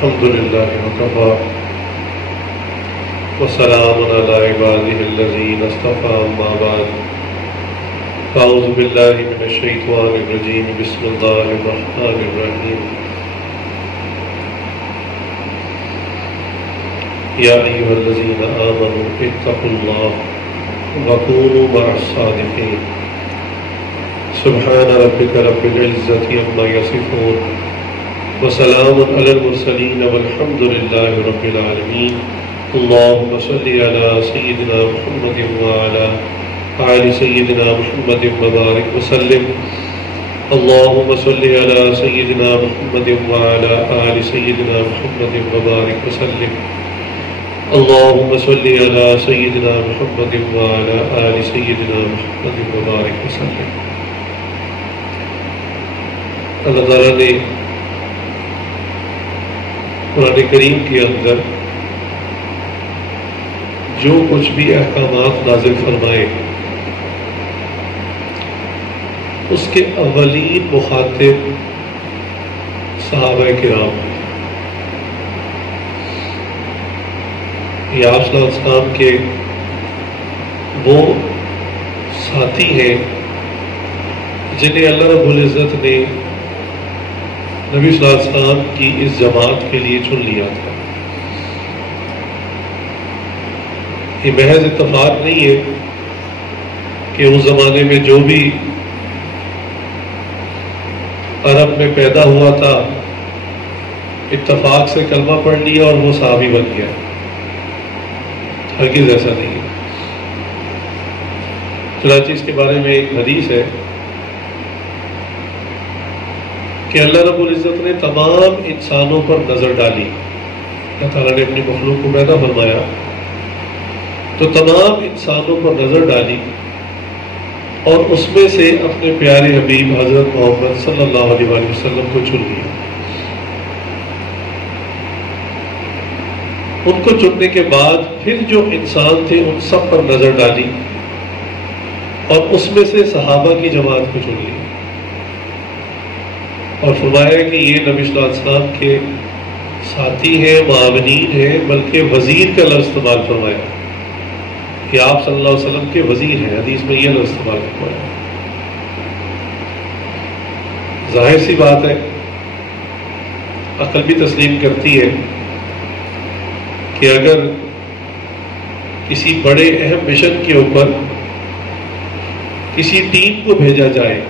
الحمد لله وكفى وسلام على عباده الذين اصطفى أما بعد أعوذ بالله من الشيطان الرجيم بسم الله الرحمن الرحيم يا أيها الذين آمنوا اتقوا الله وكونوا مع الصادقين سبحان ربك رب العزة عما يصفون وسلام على المرسلين والحمد لله رب العالمين اللهم صل على سيدنا محمد وعلى آل سيدنا محمد وبارك وسلم اللهم صل على سيدنا محمد وعلى آل سيدنا محمد وبارك وسلم اللهم صل على سيدنا محمد وعلى آل سيدنا محمد وبارك وسلم. اللہ تعالیٰ نے قرآن کریم کے اندر جو کچھ بھی احکامات نازل فرمائے اس کے اولین مخاطب صحابہ کرام یہ آپ صلی اللہ علیہ وسلم کے وہ ساتھی ہیں جنہیں اللہ رب العزت نے نبی صلی اللہ علیہ وسلم کی اس جماعت کے لیے چن لیا تھا. یہ محض اتفاق نہیں ہے کہ اس زمانے میں جو بھی عرب میں پیدا ہوا تھا اتفاق سے کلمہ پڑھ لیا اور وہ صحابی بن گیا. ہرگز ایسا نہیں ہے. چنانچہ اس کے بارے میں ایک حدیث ہے کہ اللہ رب العزت نے تمام انسانوں پر نظر ڈالی. اللہ تعالیٰ نے اپنی مخلوق کو پیدا فرمایا تو تمام انسانوں پر نظر ڈالی اور اس میں سے اپنے پیارے حبیب حضرت محمد صلی اللہ علیہ وسلم کو چن لیا. ان کو چننے کے بعد پھر جو انسان تھے ان سب پر نظر ڈالی اور اس میں سے صحابہ کی جماعت کو چن لیا اور فرمایا کہ یہ نبی صلی اللہ علیہ وسلم کے ساتھی ہیں، معاونین ہیں، بلکہ وزیر کا لفظ استعمال فرمایا کہ آپ صلی اللہ علیہ وسلم کے وزیر ہیں. حدیث میں یہ لفظ استعمال فرمایا. ظاہر سی بات ہے، عقل بھی تسلیم کرتی ہے کہ اگر کسی بڑے اہم مشن کے اوپر کسی ٹیم کو بھیجا جائے،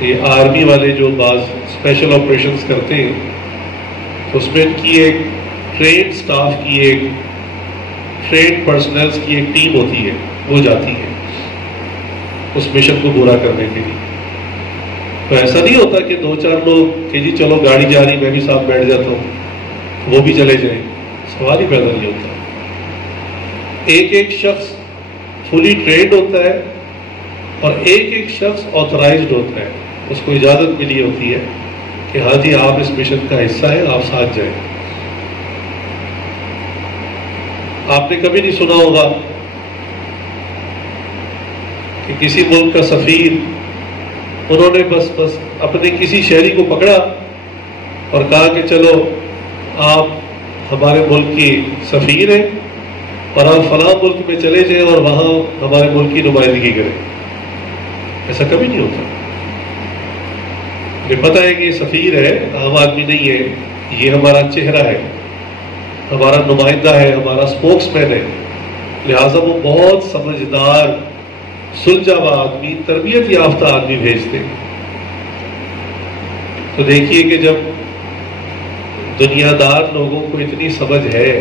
یہ آرمی والے جو بعض اسپیشل آپریشنز کرتے ہیں تو اس میں ان کی ایک ٹرینڈ سٹاف کی، ایک ٹرینڈ پرسنلز کی ایک ٹیم ہوتی ہے، وہ جاتی ہے اس مشن کو پورا کرنے کے لیے. تو ایسا نہیں ہوتا کہ دو چار لوگ کہ جی چلو گاڑی جا رہی میں بھی ساتھ بیٹھ جاتا ہوں وہ بھی چلے جائیں. سوال ہی پیدا نہیں ہوتا. ایک ایک شخص فلی ٹرینڈ ہوتا ہے اور ایک ایک شخص آتھورائزڈ ہوتا ہے، اس کو اجازت ملی ہوتی ہے کہ ہاں جی آپ اس مشن کا حصہ ہیں، آپ ساتھ جائیں. آپ نے کبھی نہیں سنا ہوگا کہ کسی ملک کا سفیر انہوں نے بس اپنے کسی شہری کو پکڑا اور کہا کہ چلو آپ ہمارے ملک کی سفیر ہیں اور آپ فلاں ملک میں چلے جائیں اور وہاں ہمارے ملک کی نمائندگی کریں. ایسا کبھی نہیں ہوتا. مجھے پتا ہے کہ یہ سفیر ہے، عام آدمی نہیں ہے، یہ ہمارا چہرہ ہے، ہمارا نمائندہ ہے، ہمارا اسپوکس مین ہے، لہٰذا وہ بہت سمجھدار سلجھا ہوا آدمی، تربیت یافتہ آدمی بھیجتے. تو دیکھیے کہ جب دنیا دار لوگوں کو اتنی سمجھ ہے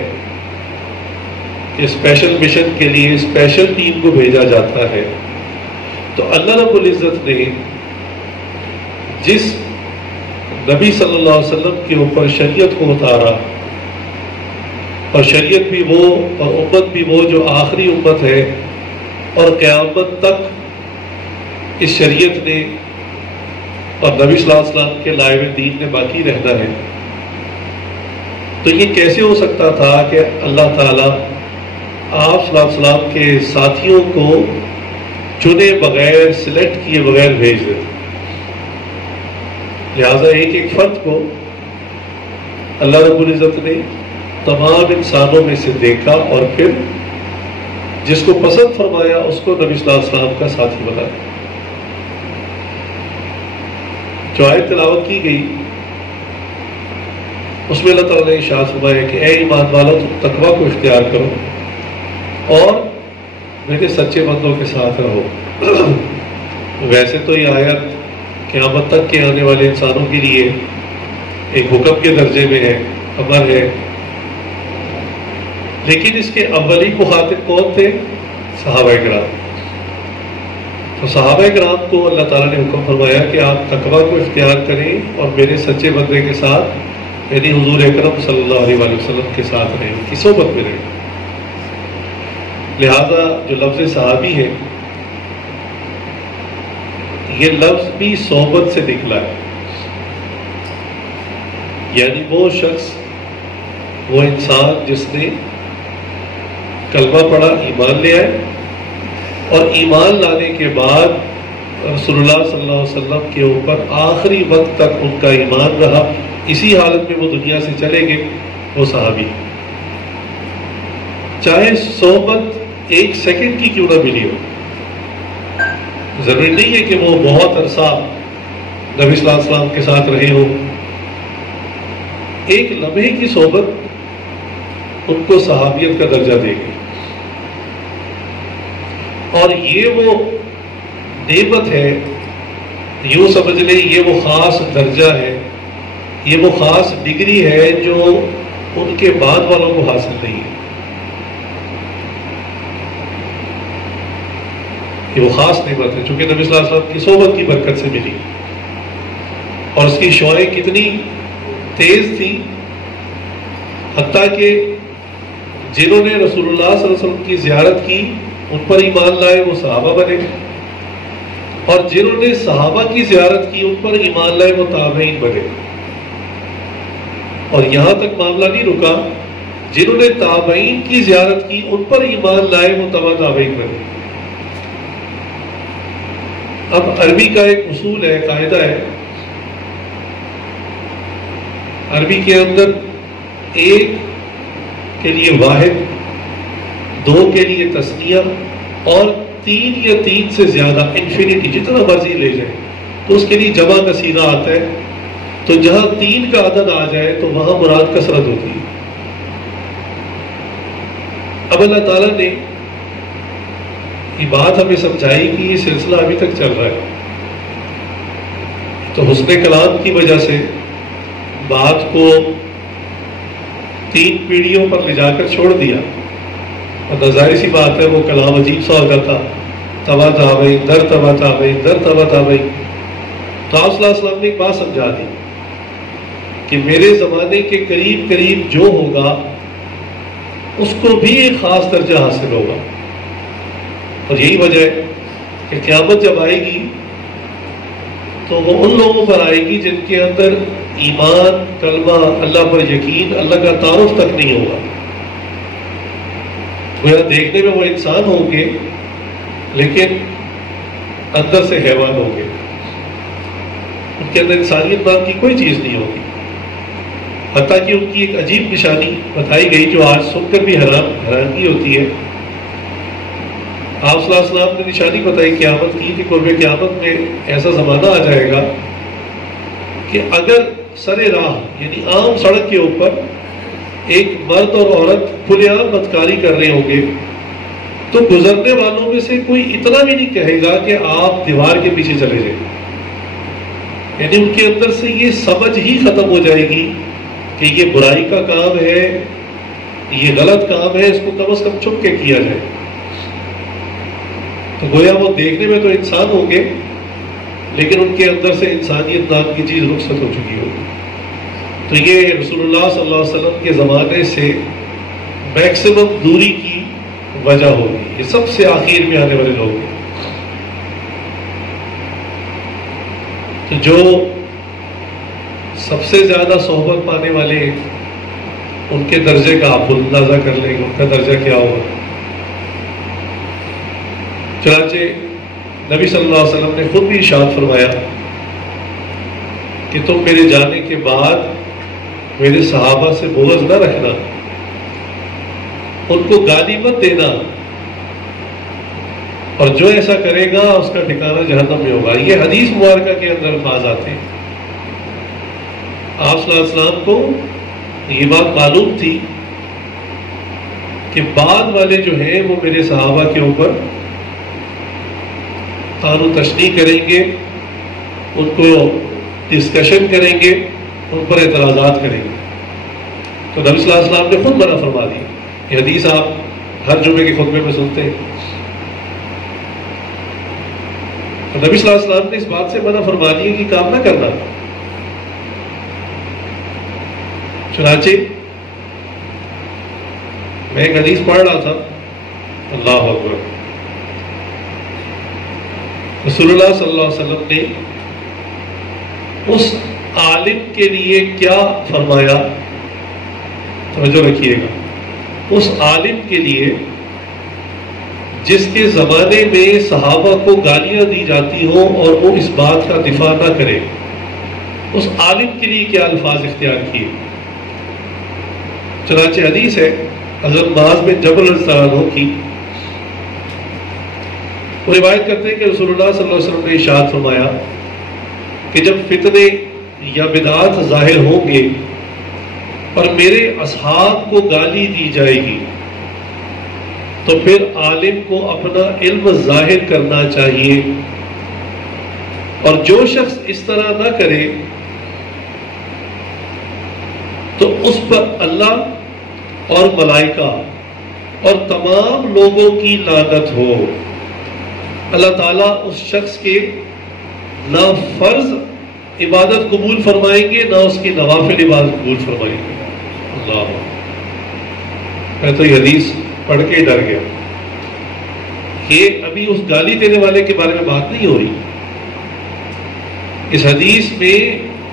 کہ اسپیشل مشن کے لیے اسپیشل ٹیم کو بھیجا جاتا ہے تو اللہ رب العزت نے جس نبی صلی اللہ علیہ وسلم کے اوپر شریعت کو اتارا، اور شریعت بھی وہ اور امت بھی وہ جو آخری امت ہے اور قیامت تک اس شریعت نے اور نبی صلی اللہ علیہ وسلم کے لائے دین نے باقی رہنا ہے. تو یہ کیسے ہو سکتا تھا کہ اللہ تعالیٰ آپ صلی اللہ علیہ وسلم کے ساتھیوں کو چنے بغیر، سلیکٹ کیے بغیر بھیج دیتے؟ لہذا ایک ایک فرد کو اللہ رب العزت نے تمام انسانوں میں سے دیکھا اور پھر جس کو پسند فرمایا اس کو نبی صلی اللہ علیہ وسلم کا ساتھی بنایا. جو آیت تلاوت کی گئی اس میں اللہ تعالیٰ نے ارشاد فرمایا کہ اے ایمان والو تم تقویٰ کو اختیار کرو اور میرے سچے بندوں کے ساتھ رہو. ویسے تو یہ آیت قیامت تک کے آنے والے انسانوں کے لیے ایک حکم کے درجے میں ہے، امر ہے، لیکن اس کے اولی مخاطب کون تھے؟ صحابہ کرام. تو صحابہ کرام کو اللہ تعالیٰ نے حکم فرمایا کہ آپ تقویٰ کو اختیار کریں اور میرے سچے بندے کے ساتھ یعنی حضور اکرم صلی اللہ علیہ وآلہ وسلم کے ساتھ رہیں، ان کی صحبت میں رہیں. لہذا جو لفظ صحابی ہے یہ لفظ بھی صحبت سے نکلا ہے، یعنی وہ شخص، وہ انسان جس نے کلمہ پڑھا، ایمان لے آئے اور ایمان لانے کے بعد رسول اللہ صلی اللہ علیہ وسلم کے اوپر آخری وقت تک ان کا ایمان رہا، اسی حالت میں وہ دنیا سے چلے گئے، وہ صحابی. چاہے صحبت ایک سیکنڈ کی کیوں نہ ملی ہو، ضروری نہیں ہے کہ وہ بہت عرصہ نبی صلی اللہ علیہ وسلم کے ساتھ رہے ہو. ایک لمحے کی صحبت ان کو صحابیت کا درجہ دے گی، اور یہ وہ نعمت ہے، یوں سمجھ لیں یہ وہ خاص درجہ ہے، یہ وہ خاص ڈگری ہے جو ان کے بعد والوں کو حاصل نہیں ہے. یہ وہ خاص نعمت ہے چونکہ نبی صلی اللہ علیہ وسلم کی صحبت کی برکت سے ملی، اور اس کی شعائیں کتنی تیز تھی، حتیٰ کہ جنہوں نے رسول اللہ صلی اللہ علیہ وسلم کی زیارت کی ان پر ایمان لائے وہ صحابہ بنے، اور جنہوں نے صحابہ کی زیارت کی ان پر ایمان لائے وہ تابعین بنے. اور یہاں تک معاملہ نہیں رکا، جنہوں نے تابعین کی زیارت کی ان پر ایمان لائے وہ تبع تابعین بنے. اب عربی کا ایک اصول ہے، قاعدہ ہے، عربی کے اندر ایک کے لیے واحد، دو کے لیے تثنیہ، اور تین یا تین سے زیادہ انفینٹی جتنا مرضی لے جائے تو اس کے لیے جمع کا صیغہ آتا ہے. تو جہاں تین کا عدد آ جائے تو وہاں مراد کثرت ہوتی ہے. اب اللہ تعالیٰ نے یہ بات ہمیں سمجھائی کہ یہ سلسلہ ابھی تک چل رہا ہے، تو حسن کلام کی وجہ سے بات کو تین پیڑھیوں پر لے جا کر چھوڑ دیا، اور ظاہر سی بات ہے وہ کلام عجیب سا ہو جاتا، تبع تابعین در تبع تابعین در تبع تابعین. تو آپ صلی اللہ علیہ وسلم نے ایک بات سمجھا دی کہ میرے زمانے کے قریب قریب جو ہوگا اس کو بھی ایک خاص درجہ حاصل ہوگا. اور یہی وجہ ہے کہ قیامت جب آئے گی تو وہ ان لوگوں پر آئے گی جن کے اندر ایمان، کلمہ، اللہ پر یقین، اللہ کا تعارف تک نہیں ہوگا. گویا دیکھنے میں وہ انسان ہوں گے لیکن اندر سے حیوان ہوں گے، ان کے اندر انسانیت نام کی کوئی چیز نہیں ہوگی. حتیٰ کہ ان کی ایک عجیب نشانی بتائی گئی جو آج سن کر بھی حیرانگی ہوتی ہے. آپ صلی اللہ علیہ وسلم نے نشانی بتائی قیامت کی کہ قرب قیامت میں ایسا زمانہ آ جائے گا کہ اگر سر راہ یعنی عام سڑک کے اوپر ایک مرد اور عورت کھلے عام بدکاری کر رہے ہوں گے تو گزرنے والوں میں سے کوئی اتنا بھی نہیں کہے گا کہ آپ دیوار کے پیچھے چلے جائیں. یعنی ان کے اندر سے یہ سمجھ ہی ختم ہو جائے گی کہ یہ برائی کا کام ہے، یہ غلط کام ہے، اس کو کم از کم چھپ کے کیا جائے. تو گویا وہ دیکھنے میں تو انسان ہوں گے لیکن ان کے اندر سے انسانیت نام کی چیز رخصت ہو چکی ہوگی. تو یہ رسول اللہ صلی اللہ علیہ وسلم کے زمانے سے میکسیمم دوری کی وجہ ہوگی. یہ سب سے آخر میں آنے والے لوگ ہیں. تو جو سب سے زیادہ صحبت پانے والے ان کے درجے کا آپ اندازہ کر لیں گے ان کا درجہ کیا ہوگا. چنانچہ نبی صلی اللہ علیہ وسلم نے خود بھی ارشاد فرمایا کہ تم میرے جانے کے بعد میرے صحابہ سے بغض نہ رکھنا، ان کو گالی مت دینا، اور جو ایسا کرے گا اس کا ٹھکانہ جہنم میں ہوگا۔ یہ حدیث مبارکہ کے اندر الفاظ آتے ہیں۔ آپ صلی اللہ علیہ وسلم کو یہ بات معلوم تھی کہ بعد والے جو ہیں وہ میرے صحابہ کے اوپر طعن و تشنیع کریں گے، ان کو ڈسکشن کریں گے، ان پر اعتراضات کریں گے۔ تو نبی صلی اللہ علیہ وسلم نے خود منع فرما دی۔ یہ حدیث آپ ہر جمعے کے خطبے میں سنتے ہیں۔ تو نبی صلی اللہ علیہ وسلم نے اس بات سے منع فرما دیا کہ کام نہ کرنا۔ چنانچہ میں ایک حدیث پڑھ رہا تھا، اللہ اکبر، رسول اللہ صلی اللہ علیہ وسلم نے اس عالم کے لیے کیا فرمایا، توجہ رکھیے گا، اس عالم کے لیے جس کے زمانے میں صحابہ کو گالیاں دی جاتی ہوں اور وہ اس بات کا دفاع نہ کرے، اس عالم کے لیے کیا الفاظ اختیار کیے۔ چنانچہ حدیث ہے حضرت معاذ بن جبل رضی اللہ عنہ کی، وہ روایت کرتے ہیں کہ رسول اللہ صلی اللہ علیہ وسلم نے ارشاد فرمایا کہ جب فتنے یا بدعات ظاہر ہوں گے اور میرے اصحاب کو گالی دی جائے گی تو پھر عالم کو اپنا علم ظاہر کرنا چاہیے، اور جو شخص اس طرح نہ کرے تو اس پر اللہ اور ملائکہ اور تمام لوگوں کی لعنت ہو۔ اللہ تعالیٰ اس شخص کے نہ فرض عبادت قبول فرمائیں گے، نہ اس کی نوافل عبادت قبول فرمائیں گے۔ اللہ، میں تو یہ حدیث پڑھ کے ڈر گیا۔ یہ ابھی اس گالی دینے والے کے بارے میں بات نہیں ہو رہی، اس حدیث میں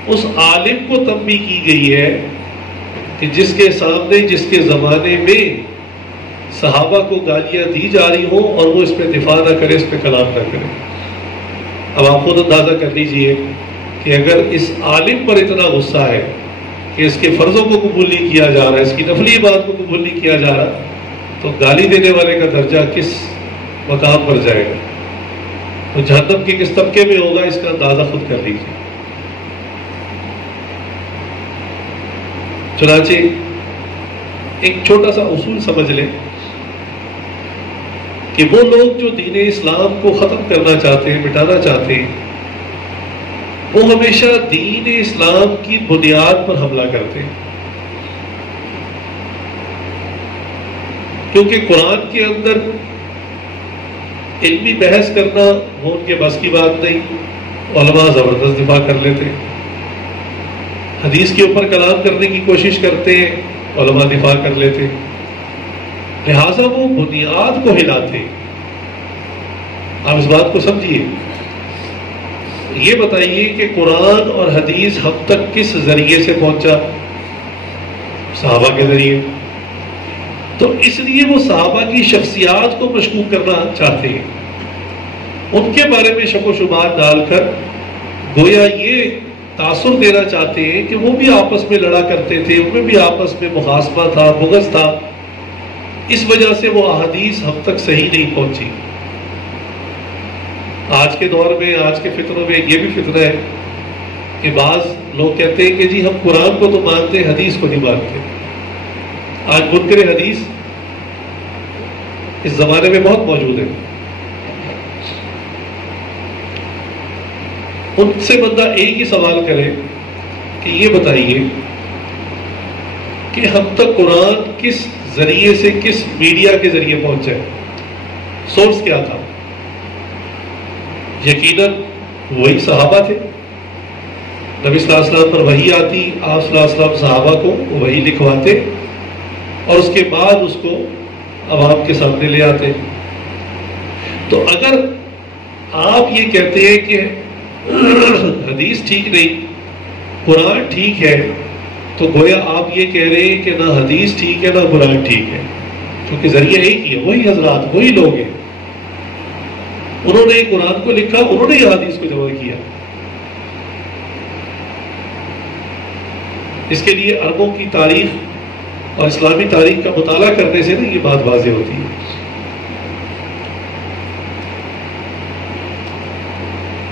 اس عالم کو تنبیہ کی گئی ہے کہ جس کے سامنے، جس کے زمانے میں صحابہ کو گالیاں دی جا رہی ہوں اور وہ اس پہ دفاع نہ کرے، اس پہ کلام نہ کرے۔ اب آپ خود اندازہ کر لیجئے کہ اگر اس عالم پر اتنا غصہ ہے کہ اس کے فرضوں کو قبول نہیں کیا جا رہا، اس کی نفلی عبادت کو قبول نہیں کیا جا رہا، تو گالی دینے والے کا درجہ کس مقام پر جائے گا، تو جہنم کے کس طبقے میں ہوگا، اس کا اندازہ خود کر لیجیے۔ چنانچہ ایک چھوٹا سا اصول سمجھ لیں کہ وہ لوگ جو دین اسلام کو ختم کرنا چاہتے ہیں، مٹانا چاہتے ہیں، وہ ہمیشہ دین اسلام کی بنیاد پر حملہ کرتے ہیں، کیونکہ قرآن کے اندر علمی بحث کرنا وہ ان کے بس کی بات نہیں، علماء زبردست دفاع کر لیتے ہیں، حدیث کے اوپر کلام کرنے کی کوشش کرتے ہیں، علماء دفاع کر لیتے ہیں، لہٰذا وہ بنیاد کو ہلاتے ہیں۔ آپ اس بات کو سمجھیے، یہ بتائیے کہ قرآن اور حدیث ہم تک کس ذریعے سے پہنچا؟ صحابہ کے ذریعے۔ تو اس لیے وہ صحابہ کی شخصیات کو مشکوک کرنا چاہتے ہیں، ان کے بارے میں شک و شبہات ڈال کر گویا یہ تاثر دینا چاہتے ہیں کہ وہ بھی آپس میں لڑا کرتے تھے، ان میں بھی آپس میں مخاصمہ تھا، بغض تھا، اس وجہ سے وہ احادیث ہم تک صحیح نہیں پہنچی۔ آج کے دور میں، آج کے فتنوں میں یہ بھی فتنہ ہے کہ بعض لوگ کہتے ہیں کہ جی ہم قرآن کو تو مانتے ہیں، حدیث کو نہیں مانتے۔ آج منکر حدیث اس زمانے میں بہت موجود ہے، ان سے بندہ ایک ہی سوال کرے کہ یہ بتائیے کہ ہم تک قرآن کس ذریعے سے، کس میڈیا کے ذریعے پہنچا ہے، سورس کیا تھا؟ یقیناً وہی صحابہ تھے، نبی صلی اللہ علیہ وسلم پر وحی آتی، آپ صلی اللہ علیہ وسلم صحابہ کو وحی لکھواتے اور اس کے بعد اس کو عوام کے سامنے لے آتے۔ تو اگر آپ یہ کہتے ہیں کہ حدیث ٹھیک نہیں، قرآن ٹھیک ہے، تو گویا آپ یہ کہہ رہے ہیں کہ نہ حدیث ٹھیک ہے نہ قرآن ٹھیک ہے، کیونکہ ذریعہ ایک ہی ہے، وہی حضرات، وہی لوگ ہیں، انہوں نے قرآن کو لکھا، انہوں نے یہ حدیث کو جمع کیا۔ اس کے لیے عربوں کی تاریخ اور اسلامی تاریخ کا مطالعہ کرنے سے نا یہ بات واضح ہوتی ہے.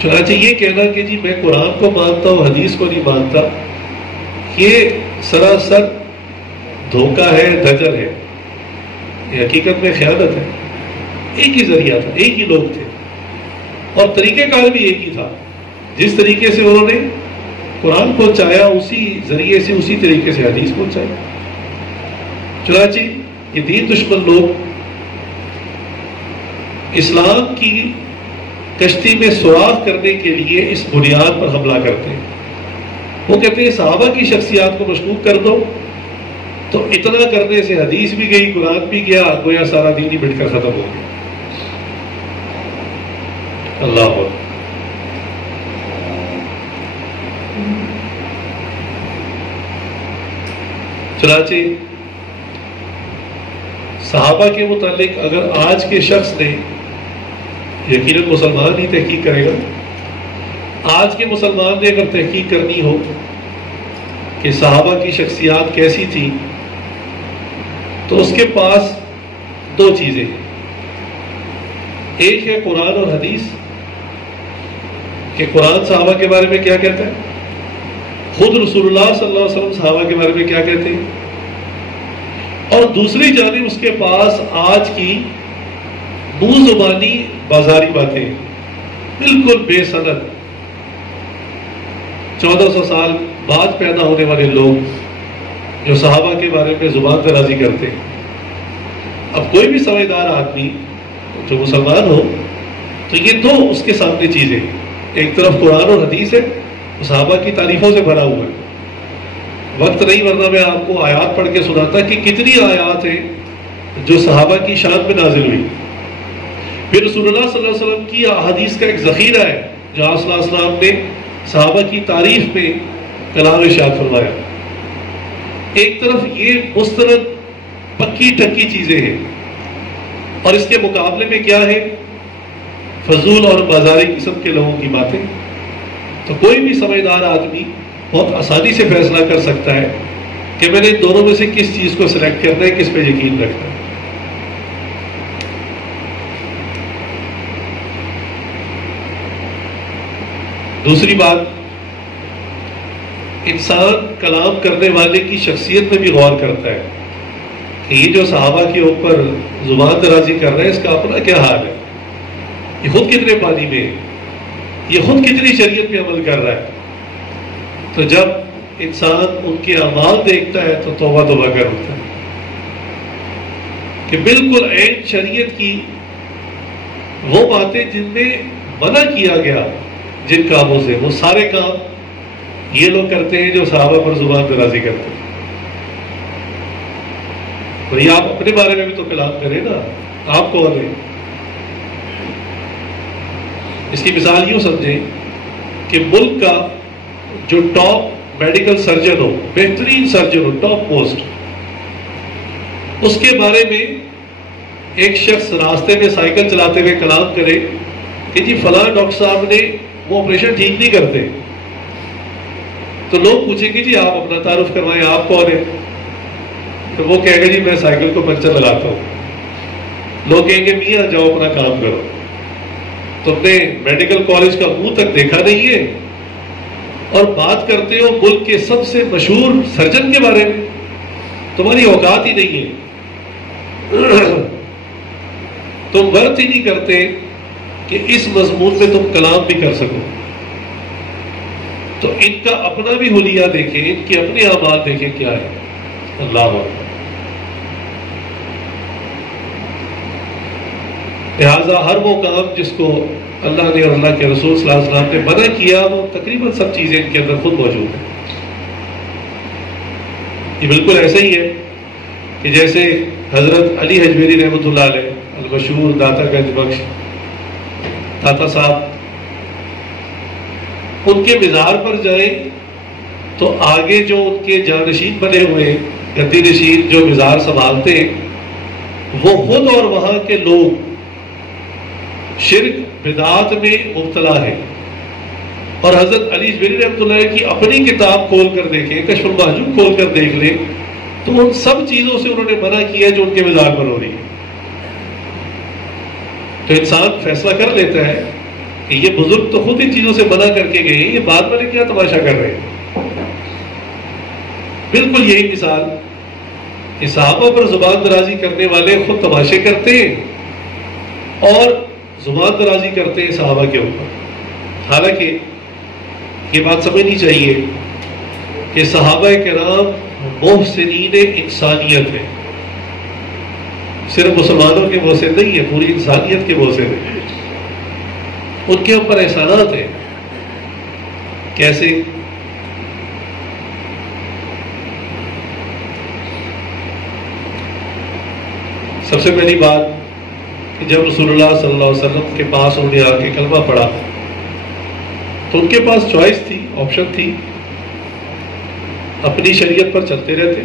چنانچہ یہ کہنا کہ جی میں قرآن کو مانتا ہوں حدیث کو نہیں مانتا، یہ سراسر دھوکہ ہے، دجل ہے، یہ حقیقت میں خیانت ہے. ایک ہی ذریعہ تھا، ایک ہی لوگ تھے، اور طریقہ کار بھی ایک ہی تھا. جس طریقے سے انہوں نے قرآن پہنچایا اسی ذریعے سے، اسی طریقے سے حدیث پہنچائی. چنانچہ یہ دین دشمن لوگ اسلام کی کشتی میں سوراخ کرنے کے لیے اس بنیاد پر حملہ کرتے ہیں. وہ کہتے ہیں صحابہ کی شخصیات کو مشکوک کر دو، تو اتنا کرنے سے حدیث بھی گئی، قرآن بھی گیا، گویا سارا دین ہی مٹ کر ختم ہو گیا. اللہ اکبر. چنانچہ صحابہ کے متعلق اگر آج کے شخص نے، یقیناً مسلمان ہی تحقیق کرے گا، آج کے مسلمان نے اگر تحقیق کرنی ہو کہ صحابہ کی شخصیات کیسی تھی، تو اس کے پاس دو چیزیں ہیں. ایک ہے قرآن اور حدیث، کہ قرآن صحابہ کے بارے میں کیا کہتا ہے، خود رسول اللہ صلی اللہ علیہ وسلم صحابہ کے بارے میں کیا کہتے ہیں، اور دوسری جانب اس کے پاس آج کی منہ زبانی بازاری باتیں، بالکل بے سند، 1400 سال بعد پیدا ہونے والے لوگ جو صحابہ کے بارے میں زبان درازی کرتے ہیں. اب کوئی بھی سمجھدار آدمی جو مسلمان ہو تو یہ دو اس کے سامنے چیزیں، ایک طرف قرآن اور حدیث ہے، صحابہ کی تعریفوں سے بھرا ہوا ہے. وقت نہیں ورنہ میں آپ کو آیات پڑھ کے سناتا کہ کتنی آیات ہیں جو صحابہ کی شان میں نازل ہوئی. پھر رسول اللہ صلی اللہ علیہ وسلم کی احادیث کا ایک ذخیرہ ہے جو آپ صلی اللہ علیہ وسلم نے صحابہ کی تعریف میں کلام ارشاد فرمایا. ایک طرف یہ مستند پکی ٹکی چیزیں ہیں، اور اس کے مقابلے میں کیا ہے، فضول اور بازاری قسم کے لوگوں کی باتیں. تو کوئی بھی سمجھدار آدمی بہت آسانی سے فیصلہ کر سکتا ہے کہ میں نے دونوں میں سے کس چیز کو سلیکٹ کرنا ہے، کس پہ یقین رکھنا ہے. دوسری بات، انسان کلام کرنے والے کی شخصیت میں بھی غور کرتا ہے کہ یہ جو صحابہ کے اوپر زبان درازی کر رہا ہے، اس کا اپنا کیا حال ہے، یہ خود کتنے پانی میں ہے، یہ خود کتنی شریعت پہ عمل کر رہا ہے. تو جب انسان ان کے اعمال دیکھتا ہے تو توبہ توبہ کر اٹھتا ہے کہ بالکل عین شریعت کی وہ باتیں جن میں منع کیا گیا جن کاموں سے، وہ سارے کام یہ لوگ کرتے ہیں جو صحابہ پر زبان درازی کرتے ہیں. بھئی آپ اپنے بارے میں بھی تو کلام کریں نا، آپ کون ہیں؟ اس کی مثال یوں سمجھیں کہ ملک کا جو ٹاپ میڈیکل سرجن ہو، بہترین سرجن ہو، ٹاپ موسٹ، اس کے بارے میں ایک شخص راستے میں سائیکل چلاتے ہوئے کلام کرے کہ جی فلاں ڈاکٹر صاحب نے وہ آپریشن ٹھیک نہیں کرتے، تو لوگ پوچھیں گے جی آپ اپنا تعارف کروائیں، آپ کون ہیں؟ تو وہ کہے گا جی میں سائیکل کو پنچر لگاتا ہوں. لوگ کہیں گے میاں جاؤ اپنا کام کرو، تم نے میڈیکل کالج کا منہ تک دیکھا نہیں ہے اور بات کرتے ہو ملک کے سب سے مشہور سرجن کے بارے میں، تمہاری اوقات ہی نہیں ہے. تم ورت ہی نہیں کرتے کہ اس مضمون میں تم کلام بھی کر سکو. تو ان کا اپنا بھی حلیہ دیکھیں، ان کے اپنے اعمال دیکھیں کیا ہے. اللہ اکبر. لہٰذا ہر وہ کام جس کو اللہ نے اور اللہ کے رسول صلی اللہ علیہ وسلم نے منع کیا، وہ تقریباً سب چیزیں ان کے اندر خود موجود ہیں. یہ بالکل ایسا ہی ہے کہ جیسے حضرت علی حجویری رحمۃ اللہ علیہ، المشہور داتا گنج بخش داتا صاحب، ان کے مزار پر جائیں تو آگے جو ان کے جانشین بنے ہوئے گدی نشین جو مزار سنبھالتے ہیں، وہ خود اور وہاں کے لوگ شرک بدعات میں مبتلا ہے. اور حضرت علی جبیری رحمۃ اللہ علیہ کی اپنی کتاب کھول کر دیکھیں، کشف المحجوب کھول کر دیکھ لیں، تو ان سب چیزوں سے انہوں نے منع کیا ہے جو ان کے مزاج پر ہو رہی ہے۔ تو انسان فیصلہ کر لیتا ہے کہ یہ بزرگ تو خود ان چیزوں سے منع کر کے گئے ہیں، یہ بعد والے کیا تماشا کر رہے ہیں۔ بالکل یہی مثال کہ صحابہ پر زبان درازی کرنے والے خود تماشے کرتے ہیں اور زبان درازی کرتے ہیں صحابہ کے اوپر۔ حالانکہ یہ بات سمجھنی چاہیے کہ صحابہ کرام محسنین انسانیت ہے، صرف مسلمانوں کے محسن نہیں ہے، پوری انسانیت کے محسن ہے۔ ان کے اوپر احسانات ہیں۔ کیسے؟ سب سے پہلی بات کہ جب رسول اللہ صلی اللہ علیہ وسلم کے پاس انہوں نے آ کے کلمہ پڑھا تو ان کے پاس چوائس تھی، آپشن تھی، اپنی شریعت پر چلتے رہتے،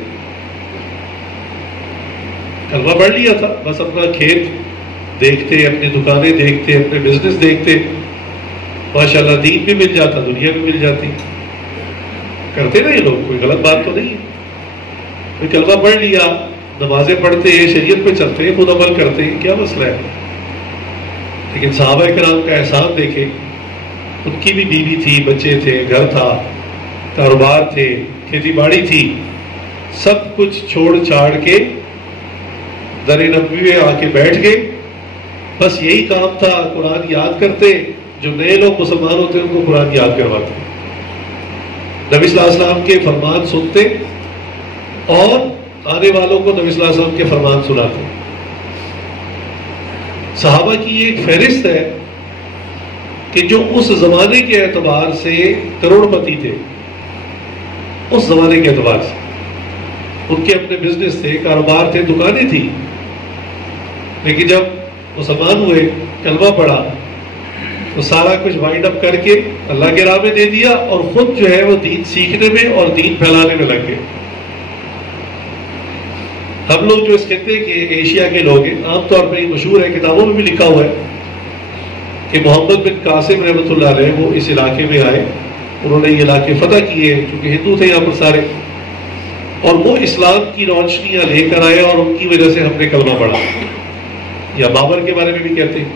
کلمہ پڑھ لیا تھا، بس اپنا کھیت دیکھتے، اپنی دکانیں دیکھتے، اپنے بزنس دیکھتے، ماشاءاللہ دین بھی مل جاتا، دنیا بھی مل جاتی۔ کرتے نا یہ لوگ، کوئی غلط بات تو نہیں ہے۔ کوئی کلمہ پڑھ لیا، نمازیں پڑھتے ہیں، شریعت پہ چلتے ہیں، خود عمل کرتے ہیں، کیا مسئلہ ہے؟ لیکن صحابہ کرام کا احسان دیکھیں، ان کی بھی بیوی تھی، بچے تھے، گھر تھا، کاروبار تھے، کھیتی باڑی تھی، سب کچھ چھوڑ چھاڑ کے در نبوی میں آ کے بیٹھ گئے۔ بس یہی کام تھا، قرآن یاد کرتے، جو نئے لوگ مسلمان ہوتے ان کو قرآن یاد کرواتے، نبی صلی اللہ علیہ وسلم کے فرمان سنتے اور آنے والوں کو نبی صلی اللہ علیہ وسلم کے فرمان سناتے۔ صحابہ کی یہ ایک فہرست ہے کہ جو اس زمانے کے اعتبار سے کروڑ پتی تھے، اس زمانے کے اعتبار سے ان کے اپنے بزنس تھے، کاروبار تھے، دکانیں تھی، لیکن جب مسلمان ہوئے، کلمہ پڑھا، تو سارا کچھ وائنڈ اپ کر کے اللہ کے راہ میں دے دیا اور خود جو ہے وہ دین سیکھنے میں اور دین پھیلانے میں لگ گئے۔ ہم لوگ جو اس خطے کے ایشیا کے لوگ ہیں، عام طور پہ یہ مشہور ہے، کتابوں میں بھی لکھا ہوا ہے کہ محمد بن قاسم رحمۃ اللہ علیہ وہ اس علاقے میں آئے، انہوں نے یہ علاقے فتح کیے کیونکہ ہندو تھے یہاں پر سارے، اور وہ اسلام کی روشنیاں لے کر آئے اور ان کی وجہ سے ہم نے کلمہ پڑھا، یا بابر کے بارے میں بھی کہتے ہیں۔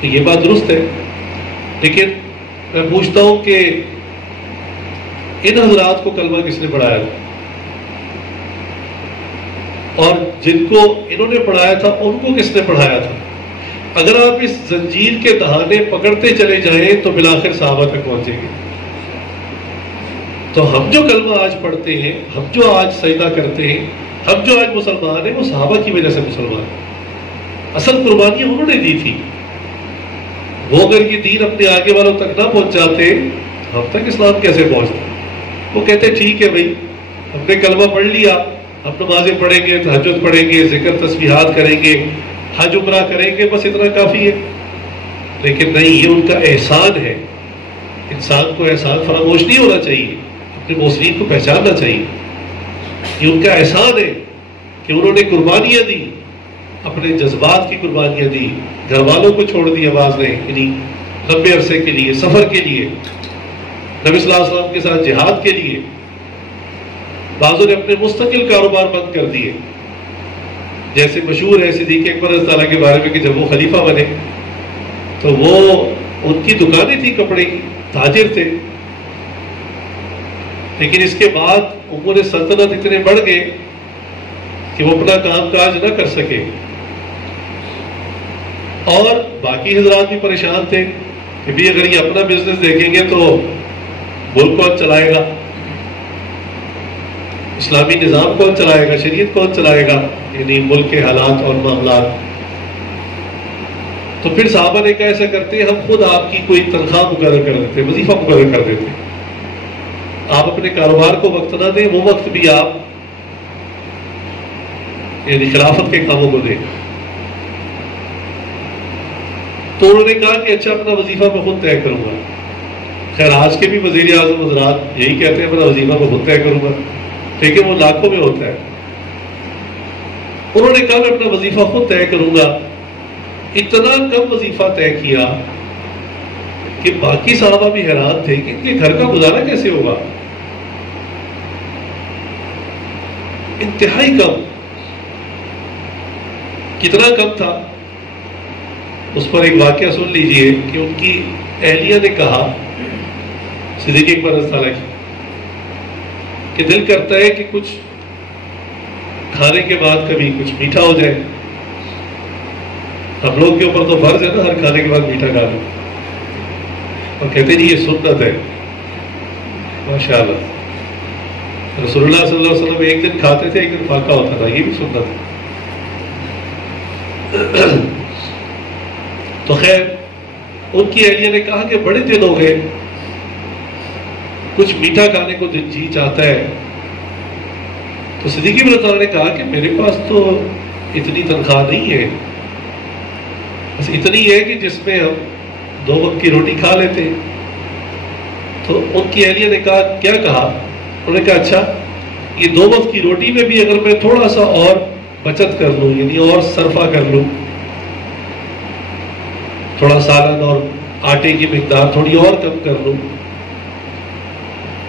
تو یہ بات درست ہے، لیکن میں پوچھتا ہوں کہ ان حضرات کو کلمہ کس نے پڑھایا تھا؟ اور جن کو انہوں نے پڑھایا تھا ان کو کس نے پڑھایا تھا؟ اگر آپ اس زنجیر کے دہانے پکڑتے چلے جائیں تو بالآخر صحابہ تک پہنچیں گے۔ تو ہم جو کلمہ آج پڑھتے ہیں، ہم جو آج سجدہ کرتے ہیں، ہم جو آج مسلمان ہیں، وہ صحابہ کی وجہ سے مسلمان ہیں۔ اصل قربانیاں انہوں نے دی تھی۔ وہ اگر یہ دین اپنے آگے والوں تک نہ پہنچاتے، ہم تک اسلام کیسے پہنچتا؟ وہ کہتے ٹھیک ہے بھائی، ہم نے کلمہ پڑھ لیا، ہم نمازیں پڑھیں گے، تہجد پڑھیں گے، ذکر تسبیحات کریں گے، حج عمرہ کریں گے، بس اتنا کافی ہے۔ لیکن نہیں، یہ ان کا احسان ہے۔ انسان کو احسان فراموش نہیں ہونا چاہیے، اپنے محسنین کو پہچاننا چاہیے۔ یہ ان کا احسان ہے کہ انہوں نے قربانیاں دی، اپنے جذبات کی قربانیاں دی، گھر والوں کو چھوڑ دی آواز نے، یعنی لمبے عرصے کے لیے، سفر کے لیے، نبی صلی اللہ علیہ وسلم کے ساتھ جہاد کے لیے۔ بعضوں نے اپنے مستقل کاروبار بند کر دیے، جیسے مشہور ہے صدیق اکبر رضی اللہ عنہ کے بارے میں کہ جب وہ خلیفہ بنے تو وہ ان کی دکانیں تھی کپڑے کی، تاجر تھے، لیکن اس کے بعد امور سلطنت اتنے بڑھ گئے کہ وہ اپنا کام کاج نہ کر سکے، اور باقی حضرات بھی پریشان تھے کہ بھی اگر یہ اپنا بزنس دیکھیں گے تو ملک کون چلائے گا، اسلامی نظام کون چلائے گا، شریعت کون چلائے گا، یعنی ملک کے حالات اور معاملات۔ تو پھر صحابہ نے کہا ایسا کرتے ہم خود آپ کی کوئی تنخواہ مقرر کر دیتے، وظیفہ مقرر کر دیتے، آپ اپنے کاروبار کو وقت نہ دیں، وہ وقت بھی آپ یعنی خلافت کے کاموں کو دیں۔ تو انہوں نے کہا کہ اچھا اپنا وظیفہ میں خود طے کروں گا۔ خیر آج کے بھی وزیر اعظم حضرات یہی کہتے ہیں اپنا وظیفہ میں خود طے کروں گا، لیکن وہ لاکھوں میں ہوتا ہے۔ انہوں نے کہا میں اپنا وظیفہ خود طے کروں گا۔ اتنا کم وظیفہ طے کیا کہ باقی صحابہ بھی حیران تھے کہ ان کے گھر کا گزارا کیسے ہوگا. انتہائی کم. کتنا کم تھا اس پر ایک واقعہ سن لیجئے کہ ان کی اہلیہ نے کہا صدیق اکبر رضی اللہ عنہ کہ دل کرتا ہے کہ کچھ کھانے کے بعد کبھی کچھ میٹھا ہو جائے. ہم لوگ کے اوپر تو فرض ہے نا ہر کھانے کے بعد میٹھا کھا لیں, اور کہتے جی یہ سنت ہے. ماشاء اللہ, رسول اللہ صلی اللہ علیہ وسلم ایک دن کھاتے تھے, ایک دن فاقہ ہوتا تھا, یہ بھی سنت ہے. تو خیر ان کی اہلیہ نے کہا کہ بڑے دن ہو گئے, کچھ میٹھا کھانے کو جی چاہتا ہے. تو صدیق بن عمر نے کہا کہ میرے پاس تو اتنی تنخواہ نہیں ہے, بس اتنی ہے کہ جس میں ہم 2 وقت کی روٹی کھا لیتے. تو ان کی اہلیہ نے کہا کیا کہا؟ انہوں نے کہا اچھا یہ 2 وقت کی روٹی میں بھی اگر میں تھوڑا سا اور بچت کر لوں, یعنی اور صرفہ کر لوں, تھوڑا سالن اور آٹے کی مقدار تھوڑی اور کم کر لوں,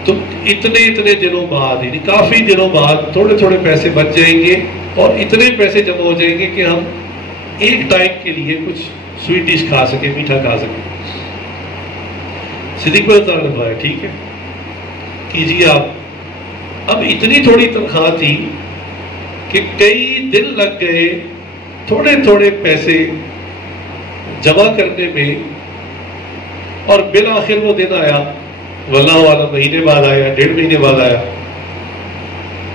تو اتنے دنوں بعد, یعنی کافی دنوں بعد تھوڑے تھوڑے پیسے بچ جائیں گے اور اتنے پیسے جمع ہو جائیں گے کہ ہم ایک ٹائم کے لیے کچھ سویٹ ڈش کھا سکیں, میٹھا کھا سکیں. صدیق بن عمر نے فرمایا ٹھیک ہے کیجیے آپ. اب اتنی تھوڑی تنخواہ تھی کہ کئی دن لگ گئے تھوڑے تھوڑے پیسے جمع کرنے میں, اور بالآخر وہ دن آیا, واللہ والا مہینے بعد آیا, 1.5 مہینے بعد آیا,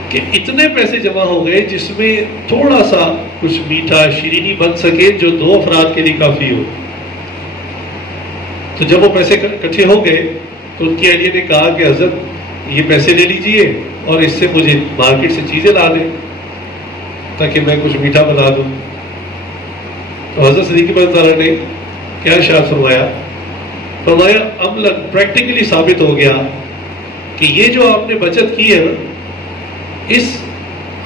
کہ اتنے پیسے جمع ہو گئے جس میں تھوڑا سا کچھ میٹھا شیرینی بن سکے جو 2 افراد کے لیے کافی ہو. تو جب وہ پیسے اکٹھے ہو گئے تو ان کی اہلیہ نے کہا کہ حضرت یہ پیسے لے لیجئے اور اس سے مجھے مارکیٹ سے چیزیں لا دیں تاکہ میں کچھ میٹھا بنا دوں. تو حضرت صدیق بن عمر نے کیا ارشاد فرمایا؟ فرمایا عملاً پریکٹیکلی ثابت ہو گیا کہ یہ جو آپ نے بچت کی ہے نا, اس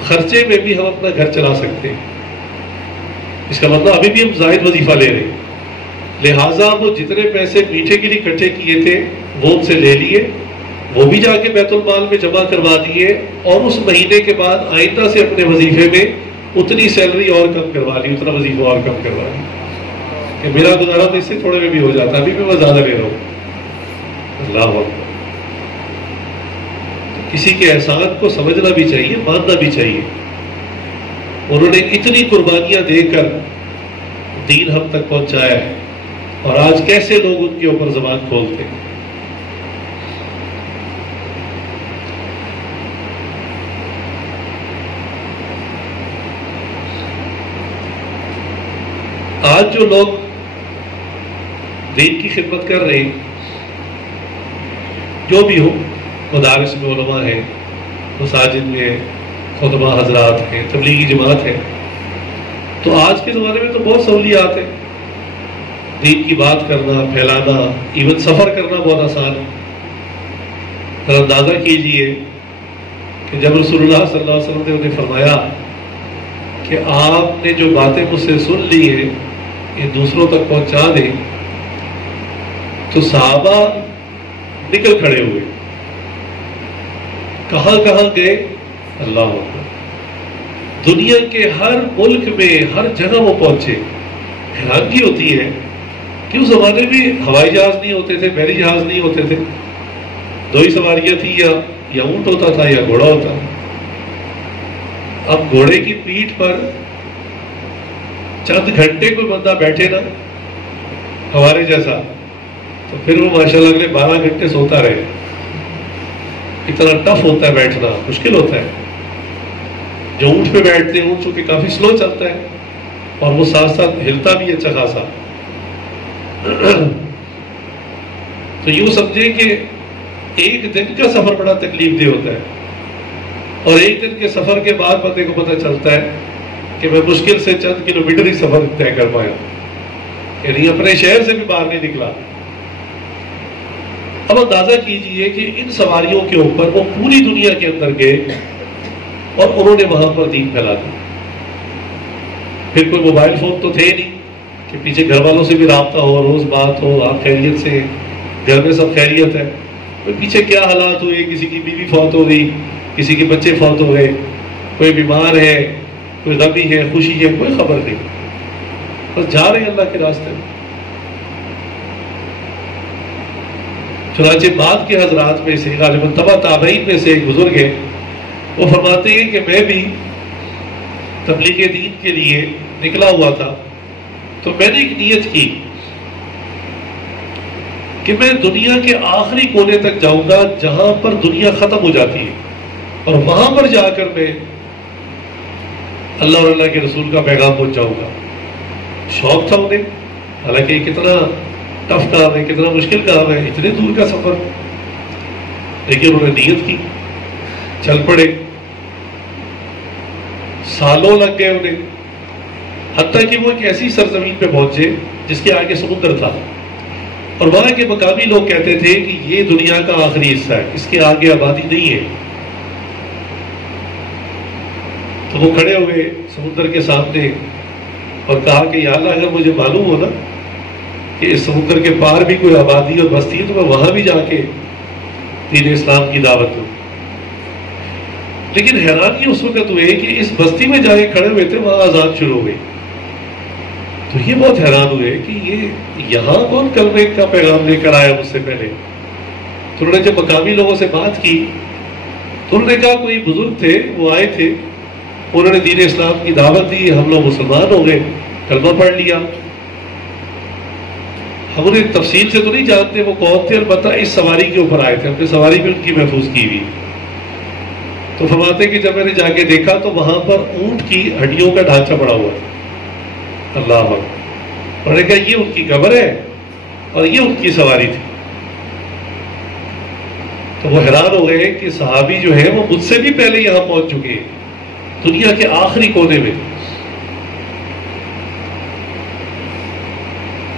خرچے میں بھی ہم اپنا گھر چلا سکتے ہیں. اس کا مطلب ابھی بھی ہم زائد وظیفہ لے رہے ہیں, لہٰذا وہ جتنے پیسے میٹھے کے لیے اکٹھے کیے تھے وہ ان سے لے لیے, وہ بھی جا کے بیت المال میں جمع کروا دیے, اور اس مہینے کے بعد آئندہ سے اپنے وظیفے میں اتنی سیلری اور کم کروا لی, اتنا وظیفہ اور کم کروا لی کہ میرا گزارا تو اس سے تھوڑے میں بھی ہو جاتا, ابھی بھی میں زیادہ لے رہا ہوں. اللہ اکبر. کسی کے احسان کو سمجھنا بھی چاہیے, ماننا بھی چاہیے. انہوں نے اتنی قربانیاں دے کر دین ہم تک پہنچایا ہے, اور آج کیسے لوگ ان کے اوپر زبان کھولتے ہیں. آج جو لوگ دین کی خدمت کر رہے ہیں, جو بھی ہو, مدارس میں علماء ہیں, مساجد میں خطبہ حضرات ہیں, تبلیغی جماعت ہے, تو آج کے زمانے میں تو بہت سہولیات ہیں. دین کی بات کرنا, پھیلانا, ایون سفر کرنا بہت آسان ہے. ذرا اندازہ کیجئے کہ جب رسول اللہ صلی اللہ علیہ وسلم نے انہیں فرمایا کہ آپ نے جو باتیں مجھ سے سن لی ہیں یہ دوسروں تک پہنچا دیں, تو صحابہ نکل کھڑے ہوئے. کہاں کہاں گئے؟ اللہ اکبر. دنیا کے ہر ملک میں ہر جگہ وہ پہنچے. حیرانگی ہوتی ہے کہ اس زمانے میں ہوائی جہاز نہیں ہوتے تھے, بحری جہاز نہیں ہوتے تھے, 2 ہی سواریاں تھی, یا اونٹ ہوتا تھا یا گھوڑا ہوتا. اب گھوڑے کی پیٹھ پر چند گھنٹے کوئی بندہ بیٹھے نا ہمارے جیسا, تو پھر وہ ماشاءاللہ اگلے 12 گھنٹے سوتا رہے. اتنا ٹف ہوتا ہے بیٹھنا, مشکل ہوتا ہے. جو اونٹ پہ بیٹھتے ہیں, اونٹ چونکہ کافی سلو چلتا ہے اور وہ ساتھ ساتھ ہلتا بھی اچھا خاصا. تو یوں سمجھیں کہ ایک دن کا سفر بڑا تکلیف دہ ہوتا ہے, اور ایک دن کے سفر کے بعد بندے کو پتہ چلتا ہے کہ میں مشکل سے چند کلومیٹر ہی سفر طے کر پایا, یعنی اپنے شہر سے بھی باہر نہیں نکلا. اب اندازہ کیجئے کہ ان سواریوں کے اوپر وہ پوری دنیا کے اندر گئے اور انہوں نے وہاں پر دین پھیلا دیا. پھر کوئی موبائل فون تو تھے نہیں کہ پیچھے گھر والوں سے بھی رابطہ ہو، روز بات ہو، آپ خیریت سے، گھر میں سب خیریت ہے، پیچھے کیا حالات ہوئے، کسی کی بیوی فوت ہو گئی، کسی کے بچے فوت ہو گئے، کوئی بیمار ہے، کوئی غمی ہے، خوشی ہے، کوئی خبر نہیں، بس جا رہے ہیں اللہ کے راستے میں۔ چنانچہ بعد کے حضرات میں سے غالباً تبع تابعین میں سے ایک بزرگ ہے، وہ فرماتے ہیں کہ میں بھی تبلیغ دین کے لیے نکلا ہوا تھا، تو میں نے ایک نیت کی کہ میں دنیا کے آخری کونے تک جاؤں گا جہاں پر دنیا ختم ہو جاتی ہے، اور وہاں پر جا کر میں اللہ اور اللہ کے رسول کا پیغام پہنچاؤں گا۔ شوق تھا انہیں، حالانکہ یہ کتنا ٹف کام ہے، کتنا مشکل کام ہے، اتنے دور کا سفر، لیکن انہوں نے نیت کی، چل پڑے، سالوں لگ گئے انہیں، حتیٰ کہ وہ ایک ایسی سرزمین پہ پہنچے جس کے آگے سمندر تھا، اور وہاں کے مقامی لوگ کہتے تھے کہ یہ دنیا کا آخری حصہ ہے، اس کے آگے آبادی نہیں ہے۔ تو وہ کھڑے ہوئے سمندر کے سامنے اور کہا کہ یا اللہ، اگر مجھے معلوم ہو نا کہ اس سمندر کے پار بھی کوئی آبادی اور بستی ہے تو میں وہاں بھی جا کے دین اسلام کی دعوت دوں۔ لیکن حیرانی اس وقت ہوئے کہ اس بستی میں جا کے کھڑے ہوئے تھے، وہاں اذان شروع ہو گئی، تو یہ بہت حیران ہوئے کہ یہ یہاں کون کلمے کا پیغام لے کر آیا مجھ سے پہلے۔ تو انہوں نے جب مقامی لوگوں سے بات کی تو انہوں نے کہا کوئی بزرگ تھے، وہ آئے تھے، انہوں نے دین اسلام کی دعوت دی، ہم لوگ مسلمان ہو گئے، کلمہ پڑھ لیا۔ ہم انہیں تفصیل سے تو نہیں جانتے وہ کون تھے، البتہ اس سواری کے اوپر آئے تھے، اپنی سواری بھی ان کی محفوظ کی ہوئی۔ تو فرماتے کہ جب میں نے جا کے دیکھا تو وہاں پر اونٹ کی ہڈیوں کا ڈھانچہ پڑا ہوا تھا۔ اللہ اکبر۔ انہوں نے کہا یہ ان کی قبر ہے اور یہ ان کی سواری تھی۔ تو وہ حیران ہو گئے کہ صحابی جو ہے وہ مجھ سے بھی پہلے یہاں پہنچ چکے ہیں، دنیا کے آخری کونے میں۔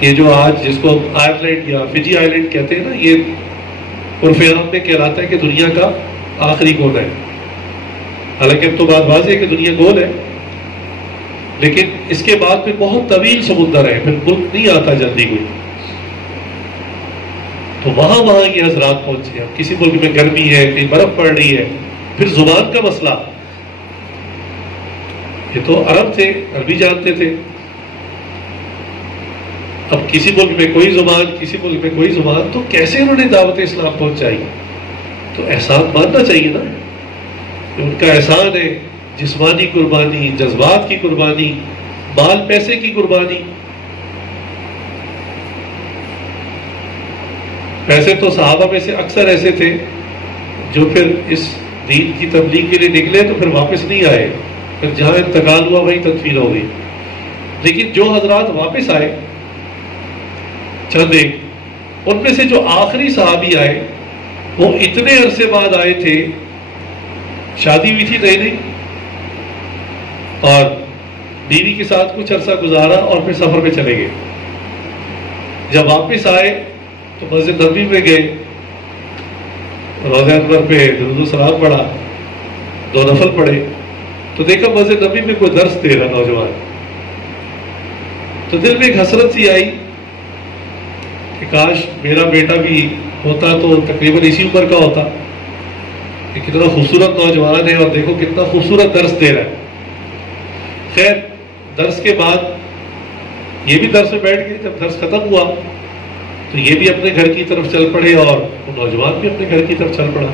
یہ جو آج جس کو آئرلینڈ یا فجی آئلینڈ کہتے ہیں نا، یہ عرف عام میں کہلاتا ہے کہ دنیا کا آخری کونا ہے۔ حالانکہ اب تو بات واضح ہے کہ دنیا گول ہے، لیکن اس کے بعد میں بہت طویل سمندر ہے، پھر ملک نہیں آتا جلدی کوئی۔ تو وہاں یہ حضرات پہنچے۔ اب کسی ملک میں گرمی ہے، کہیں برف پڑ رہی ہے، پھر زبان کا مسئلہ، یہ تو عرب تھے، عربی جانتے تھے، اب کسی ملک میں کوئی زبان، کسی ملک میں کوئی زبان، تو کیسے انہوں نے دعوت اسلام پہنچائی؟ تو احسان ماننا چاہیے نا، کہ ان کا احسان ہے، جسمانی قربانی، جذبات کی قربانی، مال پیسے کی قربانی۔ پیسے تو صحابہ میں سے اکثر ایسے تھے جو پھر اس دین کی تبلیغ کے لیے نکلے تو پھر واپس نہیں آئے، پھر جہاں انتقال ہوا وہیں تدفین ہو گئی۔ لیکن جو حضرات واپس آئے چند ایک، ان میں سے جو آخری صحابی آئے وہ اتنے عرصے بعد آئے تھے، شادی ہوئی تھی نئی نئی، اور بیوی کے ساتھ کچھ عرصہ گزارا اور پھر سفر پہ چلے گئے۔ جب واپس آئے تو مسجد نبوی میں گئے، روضہ انور پہ درود و سلام پڑھا، 2 نفل پڑھے، تو دیکھا مسجد نبوی میں کوئی درس دے رہا نوجوان، تو دل میں ایک حسرت سی آئی کہ کاش میرا بیٹا بھی ہوتا تو تقریباً اسی عمر کا ہوتا، کہ کتنا خوبصورت نوجوان ہے اور دیکھو کتنا خوبصورت درس دے رہا ہے۔ خیر درس کے بعد یہ بھی درس میں بیٹھ گئے، جب درس ختم ہوا تو یہ بھی اپنے گھر کی طرف چل پڑے اور وہ نوجوان بھی اپنے گھر کی طرف چل پڑا۔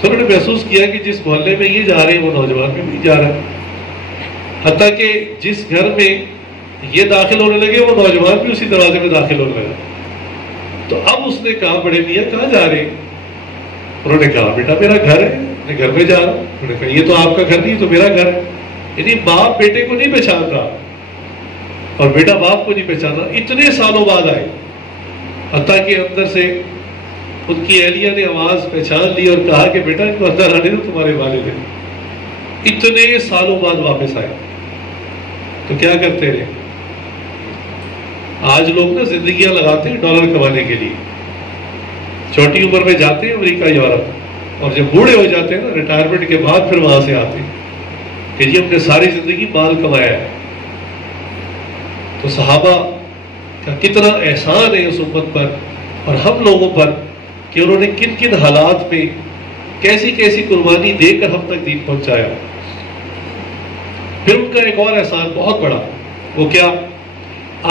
تو انہوں نے محسوس کیا کہ جس محلے میں یہ جا رہے ہیں وہ نوجوان بھی جا رہا ہے، حتیٰ کہ جس گھر میں یہ داخل ہونے لگے وہ نوجوان بھی اسی دروازے میں داخل ہونے لگا۔ تو اب اس نے کہا بڑے میاں کہاں جا رہے ہیں؟ انہوں نے کہا بیٹا میرا گھر ہے، میں گھر میں جا رہا ہوں۔ انہوں نے کہا یہ تو آپ کا گھر نہیں، تو میرا گھر ہے۔ یعنی باپ بیٹے کو نہیں پہچان رہا اور بیٹا باپ کو نہیں پہچانا، اتنے سالوں بعد آئے، حتیٰ کہ اندر سے ان کی اہلیہ نے آواز پہچان لی اور کہا کہ بیٹا ان کو اندر آنے دو، تمہارے والد ہیں۔ اتنے سالوں بعد واپس آئے۔ تو کیا کرتے رہے؟ آج لوگ نا زندگیاں لگاتے ہیں ڈالر کمانے کے لیے، چھوٹی عمر میں جاتے ہیں امریکہ یورپ، اور جب بوڑھے ہو جاتے ہیں نا ریٹائرمنٹ کے بعد پھر وہاں سے آتے ہیں کہ جی ہم نے ساری زندگی مال کمایا ہے۔ تو صحابہ کا کتنا احسان ہے اس امت پر اور ہم لوگوں پر کہ انہوں نے کن کن حالات میں کیسی کیسی قربانی دے کر ہم تک دین پہنچایا. پھر ان کا ایک اور احسان بہت بڑا، وہ کیا؟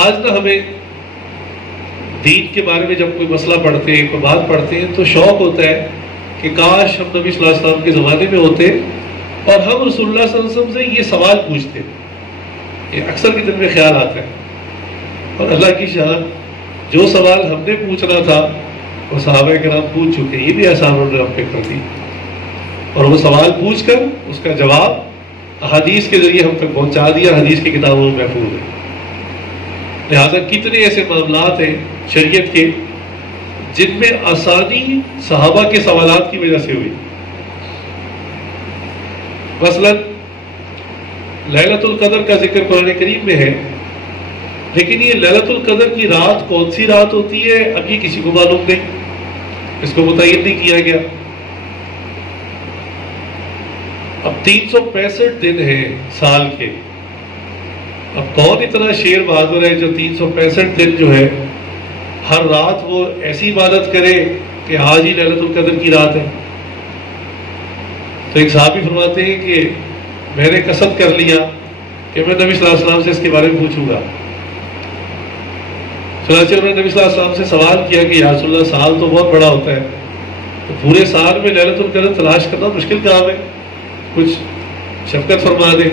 آج نہ ہمیں دین کے بارے میں جب کوئی مسئلہ پڑھتے ہیں، کوئی بات پڑھتے ہیں، تو شوق ہوتا ہے کہ کاش ہم نبی صلی اللہ علیہ وسلم کے زمانے میں ہوتے اور ہم رسول اللہ صلی اللہ علیہ وسلم سے یہ سوال پوچھتے. یہ اکثر کے دل میں خیال آتا ہے. اور اللہ کی شان، جو سوال ہم نے پوچھنا تھا وہ صحابہ کرام پوچھ چکے، یہ بھی آسان انہوں نے ہم پہ کر دی. اور وہ سوال پوچھ کر اس کا جواب احادیث کے ذریعے ہم تک پہنچا دیا، حدیث کی کتابوں میں محفوظ ہے. لہٰذا کتنے ایسے معاملات ہیں شریعت کے جن میں آسانی صحابہ کے سوالات کی وجہ سے ہوئی. مثلا لیلۃ القدر کا ذکر قرآن کریم میں ہے، لیکن یہ لیلۃ القدر کی رات کون سی رات ہوتی ہے اب یہ کسی کو معلوم نہیں، اس کو متعین نہیں کیا گیا. اب 365 دن ہیں سال کے. اب کون اتنا شیر بہادر ہے جو 365 دن جو ہے ہر رات وہ ایسی عبادت کرے کہ آج ہی لیلۃ القدر کی رات ہے؟ تو ایک صحابی فرماتے ہیں کہ میں نے قصد کر لیا کہ میں نبی صلی اللہ علیہ وسلم سے اس کے بارے میں پوچھوں گا. چنانچہ انہوں نے نبی صلی اللہ علیہ وسلم سے سوال کیا کہ یا رسول اللہ سال تو بہت بڑا ہوتا ہے، تو پورے سال میں لیلۃ القدر تلاش کرنا مشکل کام ہے، کچھ شفقت فرما دیں.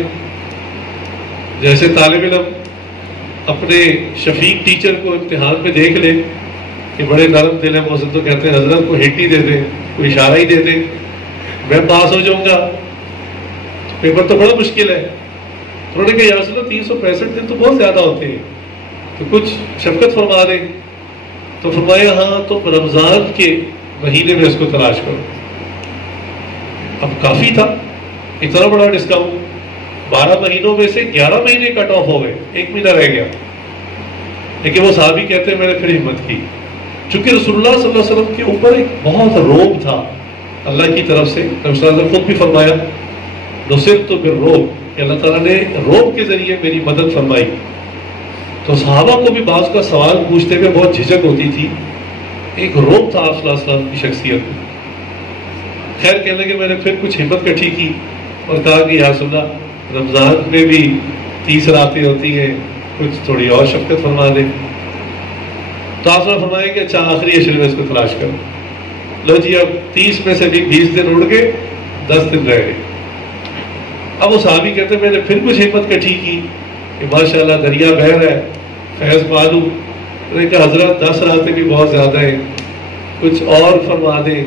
جیسے طالب علم اپنے شفیق ٹیچر کو امتحان میں دیکھ لے کہ بڑے نرم دل ہیں، موسم تو کہتے ہیں حضرت کو ہٹ ہی دے دیں، کوئی اشارہ ہی دے دیں، میں پاس ہو جاؤں گا. پیپر تو بڑا مشکل ہے. انہوں نے کہا یا رسول اللہ 365 دن تو بہت زیادہ ہوتے ہیں، تو کچھ شفقت فرما دیں. تو فرمایا ہاں تم رمضان کے مہینے میں اس کو تلاش کرو. اب کافی تھا، اتنا بڑا ڈسکاؤنٹ. 12 مہینوں میں سے 11 مہینے کٹ آف ہو گئے، 1 مہینہ رہ گیا. لیکن وہ صحابی کہتے ہیں میں نے پھر ہمت کی، چونکہ رسول اللہ صلی اللہ علیہ وسلم کے اوپر ایک بہت روب تھا اللہ کی طرف سے. نبی صلی اللہ علیہ وسلم خود بھی فرمایا نصرت بالرعب، کہ اللہ تعالیٰ نے روب کے ذریعے میری مدد فرمائی. تو صحابہ کو بھی بعض کا سوال پوچھتے ہوئے بہت جھجک ہوتی تھی. ایک روب تھا آپ صلی اللہ علیہ وسلم کی شخصیت میں. خیر کہنے لگے میں نے پھر کچھ ہمت کٹھی کی اور کہا کہ یا رسول اللہ رمضان میں بھی 30 راتیں ہوتی ہیں، کچھ تھوڑی اور شفقت فرما دیں. تو آپ نے فرمایا کہ اچھا آخری عشر میں اس کو تلاش کرو. لو جی اب 30 میں سے بھی 20 دن اڑ گئے، 10 دن رہ گئے. اب وہ صحابی کہتے ہیں میں نے پھر کچھ ہمت کٹھی کی کہ ماشاءاللہ دریا بہہ رہا ہے، فیض پالو. میں نے کہا حضرت 10 راتیں بھی بہت زیادہ ہیں، کچھ اور فرما دیں.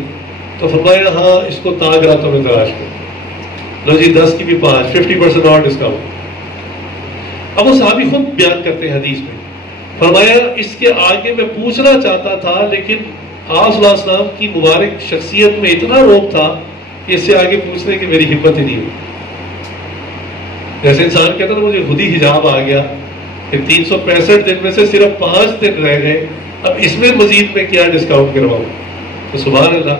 تو فرمایا ہاں اس کو تاج راتوں میں تلاش کرو. لو جی 10 کی بھی 5، 50% اور ڈسکاؤنٹ. اب وہ صحابی خود بیان کرتے ہیں حدیث میں، فرمایا اس کے آگے میں پوچھنا چاہتا تھا لیکن آپ صلی اللہ علیہ وسلم کی مبارک شخصیت میں اتنا روب تھا کہ اس سے آگے پوچھنے کی میری ہمت ہی نہیں ہوئی. جیسے انسان کہتا تھا مجھے خود ہی حجاب آ گیا کہ 365 دن میں سے صرف 5 دن رہ گئے، اب اس میں مزید میں کیا ڈسکاؤنٹ کرواؤں. تو سبحان اللہ،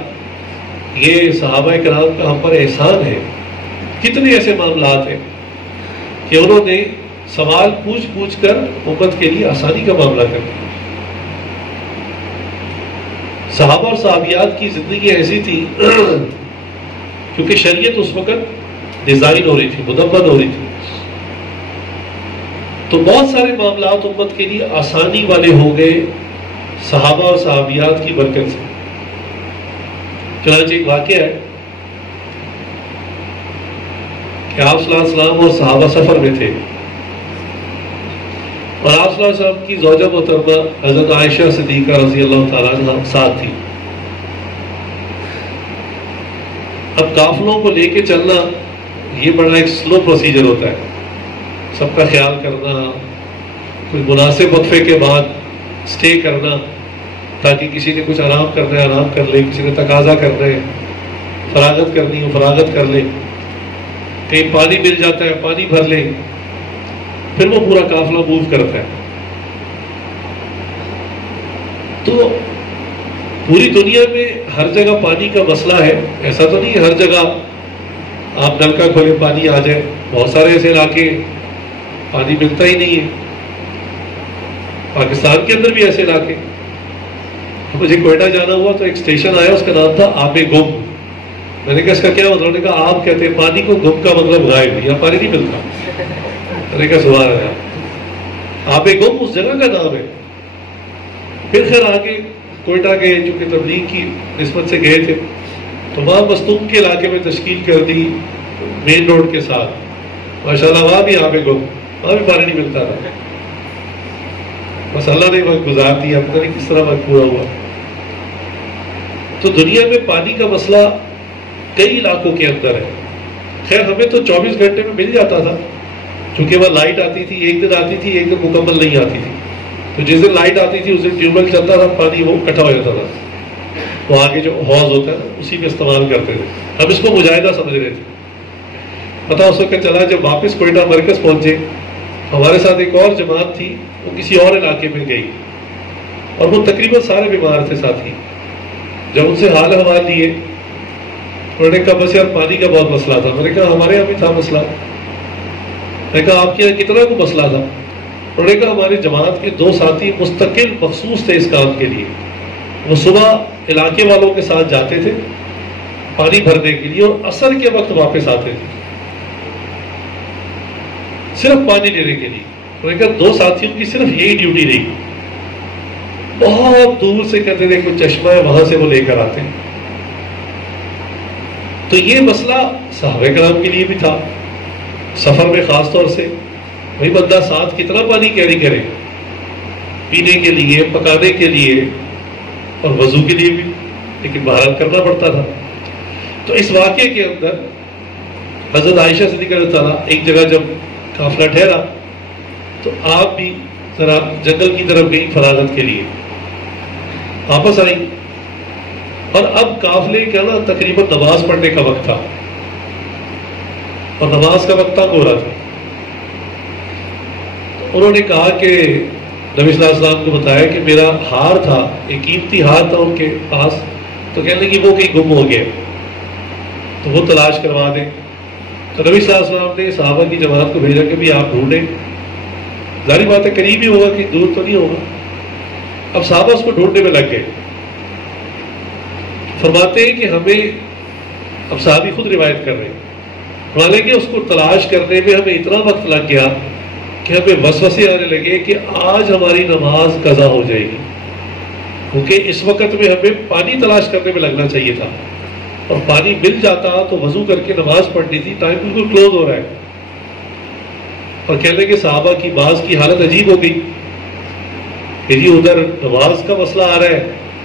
یہ صحابہ کرام کا ہم پر احسان ہے. کتنے ایسے معاملات ہیں کہ انہوں نے سوال پوچھ پوچھ کر امت کے لیے آسانی کا معاملہ کر دیا. صحابہ اور صحابیات کی زندگی ایسی تھی کیونکہ شریعت اس وقت ڈیزائن ہو رہی تھی، مدون ہو رہی تھی، تو بہت سارے معاملات امت کے لیے آسانی والے ہو گئے صحابہ اور صحابیات کی برکت سے. چنانچہ ایک واقعہ ہے کہ آپ صلی اللہ علیہ وسلم اور صحابہ سفر میں تھے اور آپ صلی اللہ علیہ وسلم کی زوجہ محترمہ حضرت عائشہ صدیقہ رضی اللہ تعالیٰ عنہ ساتھ تھی. اب قافلوں کو لے کے چلنا یہ بڑا ایک سلو پروسیجر ہوتا ہے، سب کا خیال کرنا، کوئی مناسب وقفے کے بعد سٹے کرنا تاکہ کسی نے کچھ آرام کرنا ہے آرام کر لے، کسی نے تقاضا کرنا ہے فراغت کرنی ہو فراغت کر لے، کہیں پانی مل جاتا ہے پانی بھر لے، پھر وہ پورا قافلہ موو کرتا ہے. تو پوری دنیا میں ہر جگہ پانی کا مسئلہ ہے، ایسا تو نہیں ہر جگہ آپ نل کا کھولے پانی آ جائے. بہت سارے ایسے علاقے پانی ملتا ہی نہیں ہے. پاکستان کے اندر بھی ایسے علاقے. مجھے کوئٹہ جانا ہوا تو ایک اسٹیشن آیا، اس کا نام تھا آب گم. میں نے کہا اس کا کیا مطلب؟ نے کہا آپ کہتے ہیں پانی کو، گم کا مطلب غائب، یہاں پانی نہیں ملتا. میں نے کہا سبحان اللہ، آب گم اس جگہ کا نام ہے. پھر خیر آگے کوئٹہ گئے، چونکہ تبلیغ کی نسبت سے گئے تھے، تو وہاں مستوم کے علاقے میں تشکیل کر دی مین روڈ کے ساتھ. ماشاءاللہ وہاں بھی آب گم، وہاں بھی پانی نہیں ملتا تھا. بس اللہ نے وقت گزار دیا، پتہ نہیں کس طرح وقت پورا ہوا. تو دنیا میں پانی کا مسئلہ کئی علاقوں کے اندر ہے. خیر ہمیں تو 24 گھنٹے میں مل جاتا تھا، چونکہ وہاں لائٹ آتی تھی، ایک دن آتی تھی، ایک دن مکمل نہیں آتی تھی. تو جس دن لائٹ آتی تھی اس دن ٹیوب ویل چلتا تھا، پانی وہ اکٹھا ہو جاتا تھا، وہ آگے جو حوض ہوتا ہے اسی میں استعمال کرتے تھے. ہم اس کو مجاہدہ سمجھ رہے تھے. پتہ اس وقت چلا جب واپس کوئٹہ مرکز پہنچے، ہمارے ساتھ ایک اور جماعت تھی، وہ کسی اور علاقے میں گئی، اور وہ تقریباً سارے بیمار تھے ساتھی. جب ان سے حال احوال لیے، انہوں نے کہا بس یار پانی کا بہت مسئلہ تھا. میں نے کہا ہمارے یہاں بھی تھا مسئلہ. میں نے کہا آپ کے یہاں کتنا کو مسئلہ تھا؟ انہوں نے کہا ہماری جماعت کے 2 ساتھی مستقل مخصوص تھے اس کام کے لیے. وہ صبح علاقے والوں کے ساتھ جاتے تھے پانی بھرنے کے لیے، اور عصر کے وقت واپس آتے تھے صرف پانی لینے کے لیے. انہوں نے کہا 2 ساتھیوں کی صرف یہی ڈیوٹی رہی. بہت دور سے کہتے تھے کوئی چشمہ ہے وہاں سے وہ لے کر آتے. تو یہ مسئلہ صحابہ کرام کے لیے بھی تھا، سفر میں خاص طور سے. بھائی بندہ ساتھ کتنا پانی کیری کرے، پینے کے لیے، پکانے کے لیے اور وضو کے لیے بھی، لیکن باہر کرنا پڑتا تھا. تو اس واقعے کے اندر حضرت عائشہ صدیقہ رضی اللہ عنہا ایک جگہ جب قافلہ ٹھہرا تو آپ بھی ذرا جنگل کی طرف گئی فراغت کے لیے، واپس آئی. اور اب قافلے کا نا تقریباً نماز پڑھنے کا وقت تھا، اور نماز کا وقت تنگ ہو رہا تھا. انہوں نے کہا کہ نبی صلی اللہ علیہ وسلم کو بتایا کہ میرا ہار تھا، ایک قیمتی ہار تھا ان کے پاس، تو کہنے لگے وہ کہیں گم ہو گیا، تو وہ تلاش کروا دیں. تو نبی صلی اللہ علیہ وسلم نے صحابہ کی جماعت کو بھیجا کہ بھی آپ ڈھونڈیں. ظاہری بات ہے قریب ہی ہوگا، کہ دور تو نہیں ہوگا. اب صحابہ اس کو ڈھونڈنے میں لگ گئے. فرماتے ہیں کہ ہمیں، اب صحابی خود روایت کر رہے ہیں، فرماتے ہیں کہ اس کو تلاش کرنے میں ہمیں اتنا وقت لگ گیا کہ ہمیں وسوسے آنے لگے کہ آج ہماری نماز قضا ہو جائے گی، کیونکہ اس وقت میں ہمیں پانی تلاش کرنے میں لگنا چاہیے تھا، اور پانی مل جاتا تو وضو کر کے نماز پڑھنی تھی. ٹائم بالکل کلوز ہو رہا ہے. اور کہنے کہ صحابہ کی بعض کی حالت عجیب ہو گئی کہ جی ادھر نماز کا مسئلہ آ رہا ہے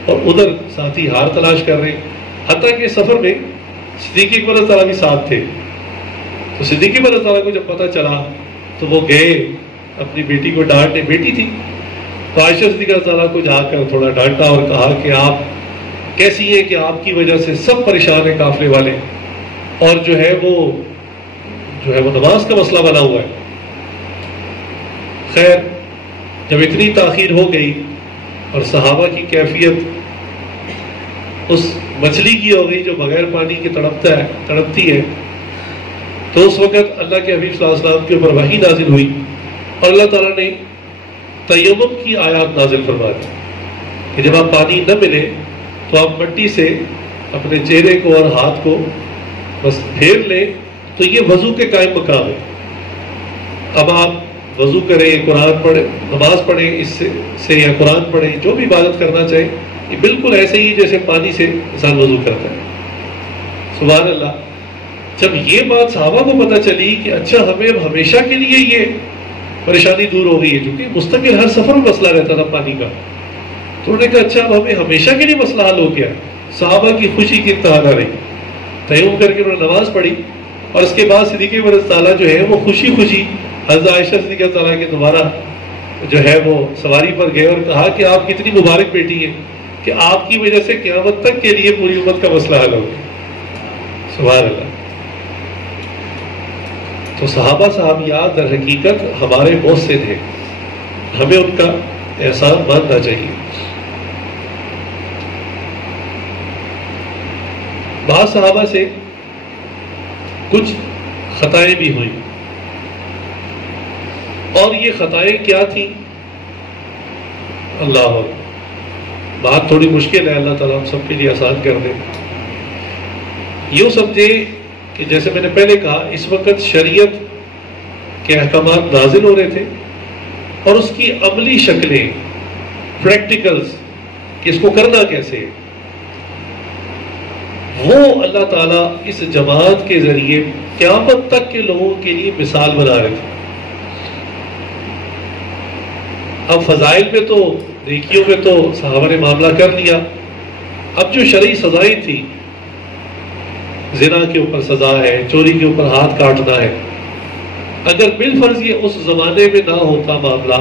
اور ادھر ساتھی ہار تلاش کر رہے ہیں. حتیٰ کہ سفر میں صدیق اکبر رضی اللہ عنہ بھی ساتھ تھے. تو صدیق اکبر رضی اللہ عنہ کو جب پتہ چلا تو وہ گئے اپنی بیٹی کو ڈانٹنے. بیٹی تھی تو عائشہ صدیقہ رضی اللہ عنہ کو جا کر تھوڑا ڈانٹا اور کہا کہ آپ کیسی ہے کہ آپ کی وجہ سے سب پریشان ہیں قافلے والے، اور جو ہے وہ نماز کا مسئلہ بنا ہوا ہے. خیر جب اتنی تاخیر ہو گئی اور صحابہ کی کیفیت اس مچھلی کی ہو گئی جو بغیر پانی کے تڑپتی ہے، تو اس وقت اللہ کے حبیب صلی اللہ علیہ وسلم کے اوپر وحی نازل ہوئی، اور اللہ تعالیٰ نے تیمم کی آیات نازل فرما دی کہ جب آپ پانی نہ ملے تو آپ مٹی سے اپنے چہرے کو اور ہاتھ کو بس پھیر لیں. تو یہ وضو کے قائم مقام ہے. اب آپ وضو کریں، قرآن پڑھیں، نماز پڑھیں اس سے یا قرآن پڑھیں، جو بھی عبادت کرنا چاہیں، یہ بالکل ایسے ہی جیسے پانی سے انسان وضو کرتا ہے. سبحان اللہ. جب یہ بات صحابہ کو پتہ چلی کہ اچھا ہمیں اب ہمیشہ کے لیے یہ پریشانی دور ہو گئی ہے، کیونکہ مستقل ہر سفر میں مسئلہ رہتا تھا پانی کا، تو انہوں نے کہا اچھا اب ہمیں ہمیشہ کے لیے مسئلہ حل ہو گیا. صحابہ کی خوشی کی انتہا نہ رہی. تیمم کر کے انہوں نے نماز پڑھی، اور اس کے بعد صدیق اکبر تعالیٰ جو ہے وہ خوشی حضرت عائشہ صدیقہ تعالیٰ کے دوبارہ جو ہے وہ سواری پر گئے اور کہا کہ آپ کتنی مبارک بیٹی ہیں کہ آپ کی وجہ سے قیامت تک کے لیے پوری امت کا مسئلہ حل ہو گیا. سبحان اللہ. تو صحابہ صحابیات در حقیقت ہمارے محسن ہیں، ہمیں ان کا احسان ماننا چاہیے. بعض صحابہ سے کچھ خطائیں بھی ہوئیں، اور یہ خطائیں کیا تھیں اللہ بات تھوڑی مشکل ہے، اللہ تعالیٰ ہم سب کے لیے آسان کر دے. یوں سمجھے کہ جیسے میں نے پہلے کہا، اس وقت شریعت کے احکامات نازل ہو رہے تھے اور اس کی عملی شکلیں، پریکٹیکلز، کہ اس کو کرنا کیسے، وہ اللہ تعالیٰ اس جماعت کے ذریعے قیامت تک کے لوگوں کے لیے مثال بنا رہے تھے. اب فضائل میں تو، نیکیوں میں تو صحابہ نے معاملہ کر لیا. اب جو شرعی سزائیں تھیں، زنا کے اوپر سزا ہے، چوری کے اوپر ہاتھ کاٹنا ہے، اگر بالفرض یہ اس زمانے میں نہ ہوتا معاملہ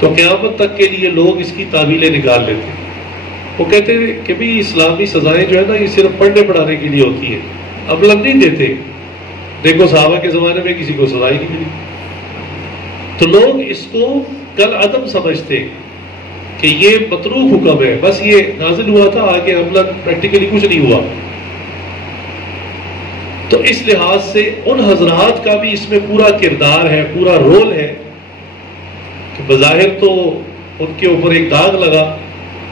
تو قیامت تک کے لیے لوگ اس کی تعویلیں نکال لیتے. وہ کہتے ہیں کہ بھی اسلامی سزائیں جو ہے نا، یہ صرف پڑھنے پڑھانے کے لیے ہوتی ہے، عملاً نہیں دیتے. دیکھو صحابہ کے زمانے میں کسی کو سزا ہی نہیں ملی. تو لوگ اس کو کل عدم سمجھتے کہ یہ متروک حکم ہے، بس یہ نازل ہوا تھا، آگے عملاً پریکٹیکلی کچھ نہیں ہوا. تو اس لحاظ سے ان حضرات کا بھی اس میں پورا کردار ہے، پورا رول ہے کہ بظاہر تو ان کے اوپر ایک داغ لگا،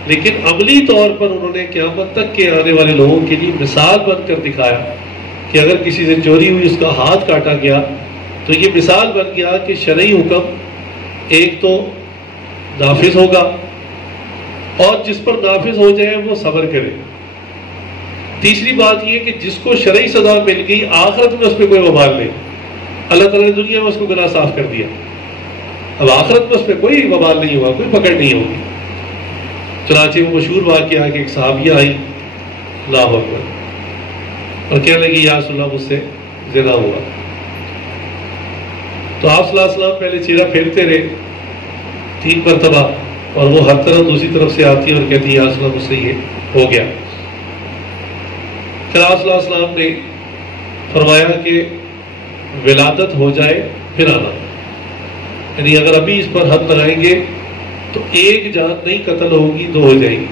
لیکن عملی طور پر انہوں نے قیامت تک کے آنے والے لوگوں کے لیے مثال بن کر دکھایا کہ اگر کسی سے چوری ہوئی، اس کا ہاتھ کاٹا گیا، تو یہ مثال بن گیا کہ شرعی حکم ایک تو نافذ ہوگا، اور جس پر نافذ ہو جائے وہ صبر کرے. تیسری بات یہ کہ جس کو شرعی سزا مل گئی، آخرت میں اس پہ کوئی وبال نہیں. اللہ تعالیٰ نے دنیا میں اس کو گناہ صاف کر دیا، اب آخرت میں اس پہ کوئی وبال نہیں ہوا، کوئی پکڑ نہیں ہوگی. چنانچہ وہ مشہور واقعہ کہ ایک صحابیہ آئی، اللہ اکبر، اور کہنے لگی یا رسول اللہ مجھ سے زنا ہوا. تو آپ صلی اللہ علیہ وسلم پہلے چہرہ پھیرتے رہے 3 مرتبہ، اور وہ ہر طرف دوسری طرف سے آتی اور کہتی یا رسول اللہ مجھ سے یہ ہو گیا. پھر آپ صلی اللہ علیہ وسلم نے فرمایا کہ ولادت ہو جائے پھر آنا، یعنی اگر ابھی اس پر حد لگائیں گے تو ایک جان نہیں قتل ہوگی، 2 ہو جائیں گی.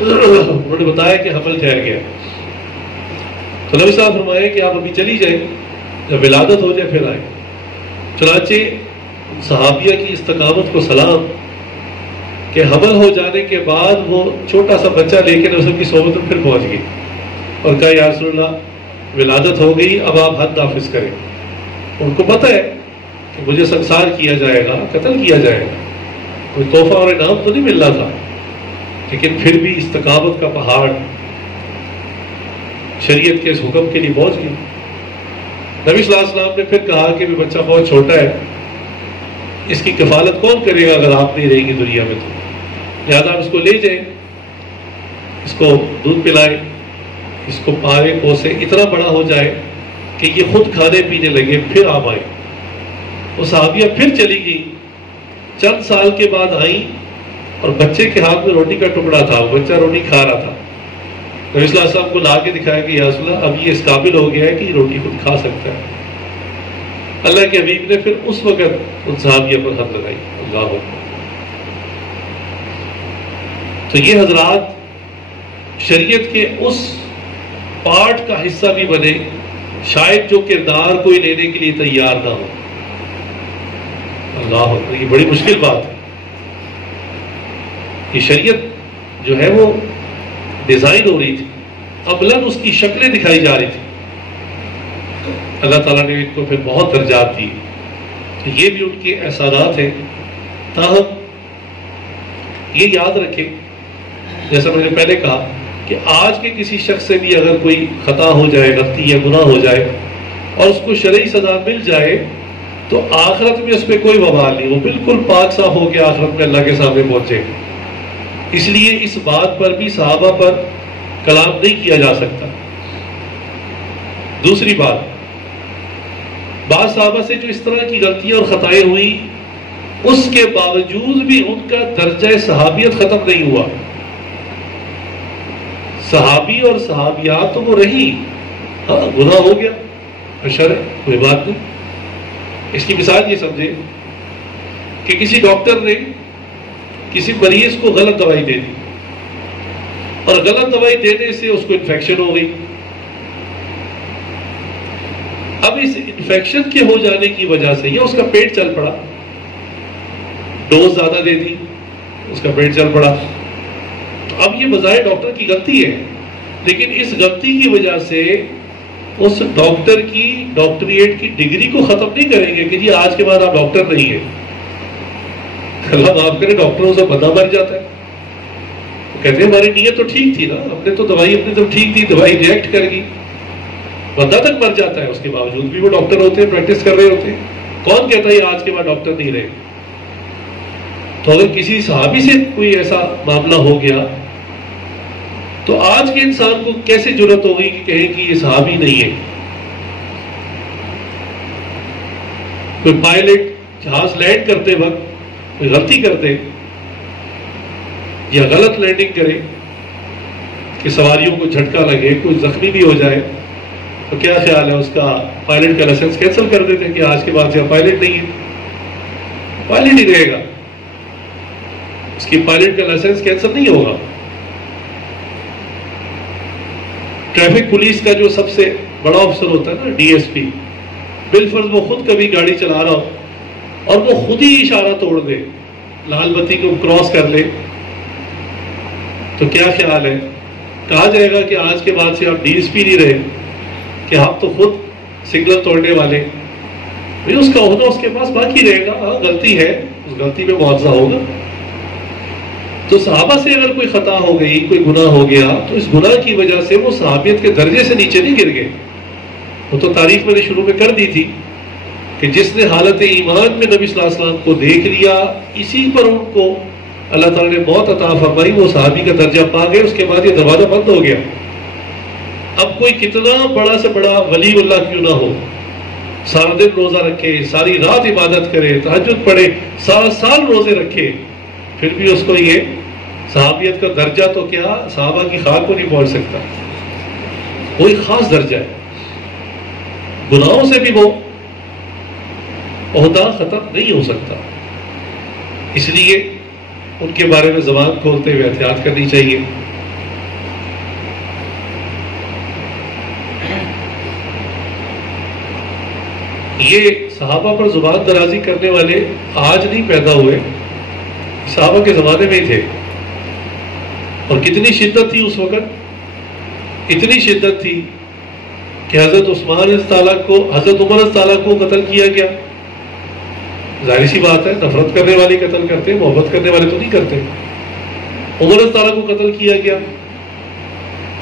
انہوں نے بتایا کہ حمل ٹھہر گیا. تو نبی صاحب فرمایا کہ آپ ابھی چلی جائیں، جب ولادت ہو جائے پھر آئے. چنانچہ صحابیہ کی استقامت کو سلام کہ حمل ہو جانے کے بعد وہ چھوٹا سا بچہ لے کے رسول کی صحبت میں پھر پہنچ گئی اور کہا یا رسول اللہ ولادت ہو گئی، اب آپ حد نافذ کریں. ان کو پتہ ہے کہ مجھے سنسار کیا جائے گا، قتل کیا جائے گا، کوئی تحفہ اور انعام تو نہیں مل رہا تھا، لیکن پھر بھی استقامت کا پہاڑ شریعت کے اس حکم کے لیے پہنچ گئی. نبی صلی اللہ علیہ وسلم نے پھر کہا کہ بچہ بہت چھوٹا ہے، اس کی کفالت کون کرے گا اگر آپ نہیں رہیں گی دنیا میں، تو لہٰذا آپ اس کو لے جائیں، اس کو دودھ پلائیں، اس کو پالے پوسے، اتنا بڑا ہو جائے کہ یہ خود کھانے پینے لگے، پھر آپ آئیں. وہ صحابیہ پھر چلی گئی. چند سال کے بعد آئیں اور بچے کے ہاتھ میں روٹی کا ٹکڑا تھا، وہ بچہ روٹی کھا رہا تھا. نبی صلی اللہ علیہ وسلم کو لا کے دکھایا کہ یا رسول اللہ اب یہ اس قابل ہو گیا ہے کہ یہ روٹی خود کھا سکتا ہے. اللہ کے حبیب نے پھر اس وقت ان صحابیوں پر حد لگائی. اللہ اکبر. تو یہ حضرات شریعت کے اس پارٹ کا حصہ بھی بنے شاید جو کردار کوئی لینے کے لیے تیار نہ ہو. اللہ اکبر، یہ بڑی مشکل بات ہے. یہ شریعت جو ہے وہ ڈیزائن ہو رہی تھی، عملاً اس کی شکلیں دکھائی جا رہی تھی. اللہ تعالیٰ نے ان کو پھر بہت درجات دی، تو یہ بھی ان کے احسانات ہیں. تاہم یہ یاد رکھیں، جیسا میں نے پہلے کہا کہ آج کے کسی شخص سے بھی اگر کوئی خطا ہو جائے، غلطی یا گناہ ہو جائے اور اس کو شرعی سزا مل جائے تو آخرت میں اس پہ کوئی وبال نہیں، وہ بالکل پاک صاف ہو کے آخرت میں اللہ کے سامنے پہنچے. اس لیے اس بات پر بھی صحابہ پر کلام نہیں کیا جا سکتا. دوسری بات، بعض صحابہ سے جو اس طرح کی غلطیاں اور خطائیں ہوئی، اس کے باوجود بھی ان کا درجہ صحابیت ختم نہیں ہوا. صحابی اور صحابیات تو وہ رہی، ہاں گناہ ہو گیا، اشر ہے، کوئی بات نہیں. اس کی مثال یہ سمجھے کہ کسی ڈاکٹر نے کسی مریض کو غلط دوائی دے دی اور غلط دوائی دینے سے اس کو انفیکشن ہو گئی. اب اس انفیکشن کے ہو جانے کی وجہ سے یا اس کا پیٹ چل پڑا ڈوز زیادہ دے دی، اس کا پیٹ چل پڑا. اب یہ بظاہر ڈاکٹر کی غلطی ہے، لیکن اس غلطی کی وجہ سے اس ڈاکٹر کی ڈاکٹریٹ کی ڈگری کو ختم نہیں کریں گے کہ جی آج کے بعد آپ ڈاکٹر نہیں ہیں. اللہ معاف کرے، ڈاکٹروں سے بندہ مر جاتا ہے، کہتے ہیں ہماری نیت تو ٹھیک تھی نا، ہم نے تو دوائی اپنی تو ٹھیک تھی، دوائی ریئیکٹ کر گئی، بندہ تک مر جاتا ہے. اس کے باوجود بھی وہ ڈاکٹر ہوتے ہیں، پریکٹس کر رہے ہوتے ہیں. کون کہتا ہے آج کے بعد ڈاکٹر نہیں رہے؟ تو اگر کسی صحابی سے کوئی ایسا معاملہ ہو گیا تو آج کے انسان کو کیسے جرأت ہوگی کہ کہیں کہ یہ صحابی نہیں ہے؟ کوئی پائلٹ جہاز لینڈ کرتے وقت کوئی غلطی کرتے یا غلط لینڈنگ کرے کہ سواریوں کو جھٹکا لگے، کوئی زخمی بھی ہو جائے، تو کیا خیال ہے اس کا پائلٹ کا لائسنس کینسل کر دیتے ہیں کہ آج کے بعد سے پائلٹ نہیں ہے، پائلٹ ہی رہے گا، اس کی پائلٹ کا لائسنس کینسل نہیں ہوگا. ٹریفک پولیس کا جو سب سے بڑا افسر ہوتا ہے نا، ڈی ایس پی، بالفرض وہ خود کبھی گاڑی چلا رہا ہو اور وہ خود ہی اشارہ توڑ دے، لال بتی کو کراس کر لے، تو کیا خیال ہے؟ کہا جائے گا کہ آج کے بعد سے آپ ڈی ایس پی نہیں رہے کہ آپ تو خود سگنل توڑنے والے؟ اس کا عہدہ اس کے پاس باقی رہے گا. ہاں غلطی ہے، اس غلطی پہ معاوضہ ہوگا. تو صحابہ سے اگر کوئی خطا ہو گئی، کوئی گناہ ہو گیا، تو اس گناہ کی وجہ سے وہ صحابیت کے درجے سے نیچے نہیں گر گئے. وہ تو تعریف میں نے شروع میں کر دی تھی کہ جس نے حالت ایمان میں نبی صلی اللہ علیہ وسلم کو دیکھ لیا، اسی پر ان کو اللہ تعالیٰ نے موت عطا فرمائی، وہ صحابی کا درجہ پا گئے. اس کے بعد یہ دروازہ بند ہو گیا. اب کوئی کتنا بڑا سے بڑا ولی اللہ کیوں نہ ہو، سارا دن روزہ رکھے، ساری رات عبادت کرے، تہجد پڑھے، سارا سال روزے رکھے، پھر بھی اس کو یہ صحابیت کا درجہ تو کیا صحابہ کی خاک کو نہیں پہنچ سکتا. کوئی خاص درجہ ہے. گناہوں سے بھی وہ عہدہ ختم نہیں ہو سکتا. اس لیے ان کے بارے میں زبان کھولتے ہوئے احتیاط کرنی چاہیے. یہ صحابہ پر زبان درازی کرنے والے آج نہیں پیدا ہوئے، صحابہ کے زمانے میں ہی تھے. اور کتنی شدت تھی اس وقت، اتنی شدت تھی کہ حضرت عثمان رضی اللہ عنہ کو، حضرت عمر رضی اللہ عنہ کو قتل کیا گیا. ظاہر سی بات ہے، نفرت کرنے والے قتل کرتے، محبت کرنے والے تو نہیں کرتے. عمر رضی اللہ عنہ کو قتل کیا گیا،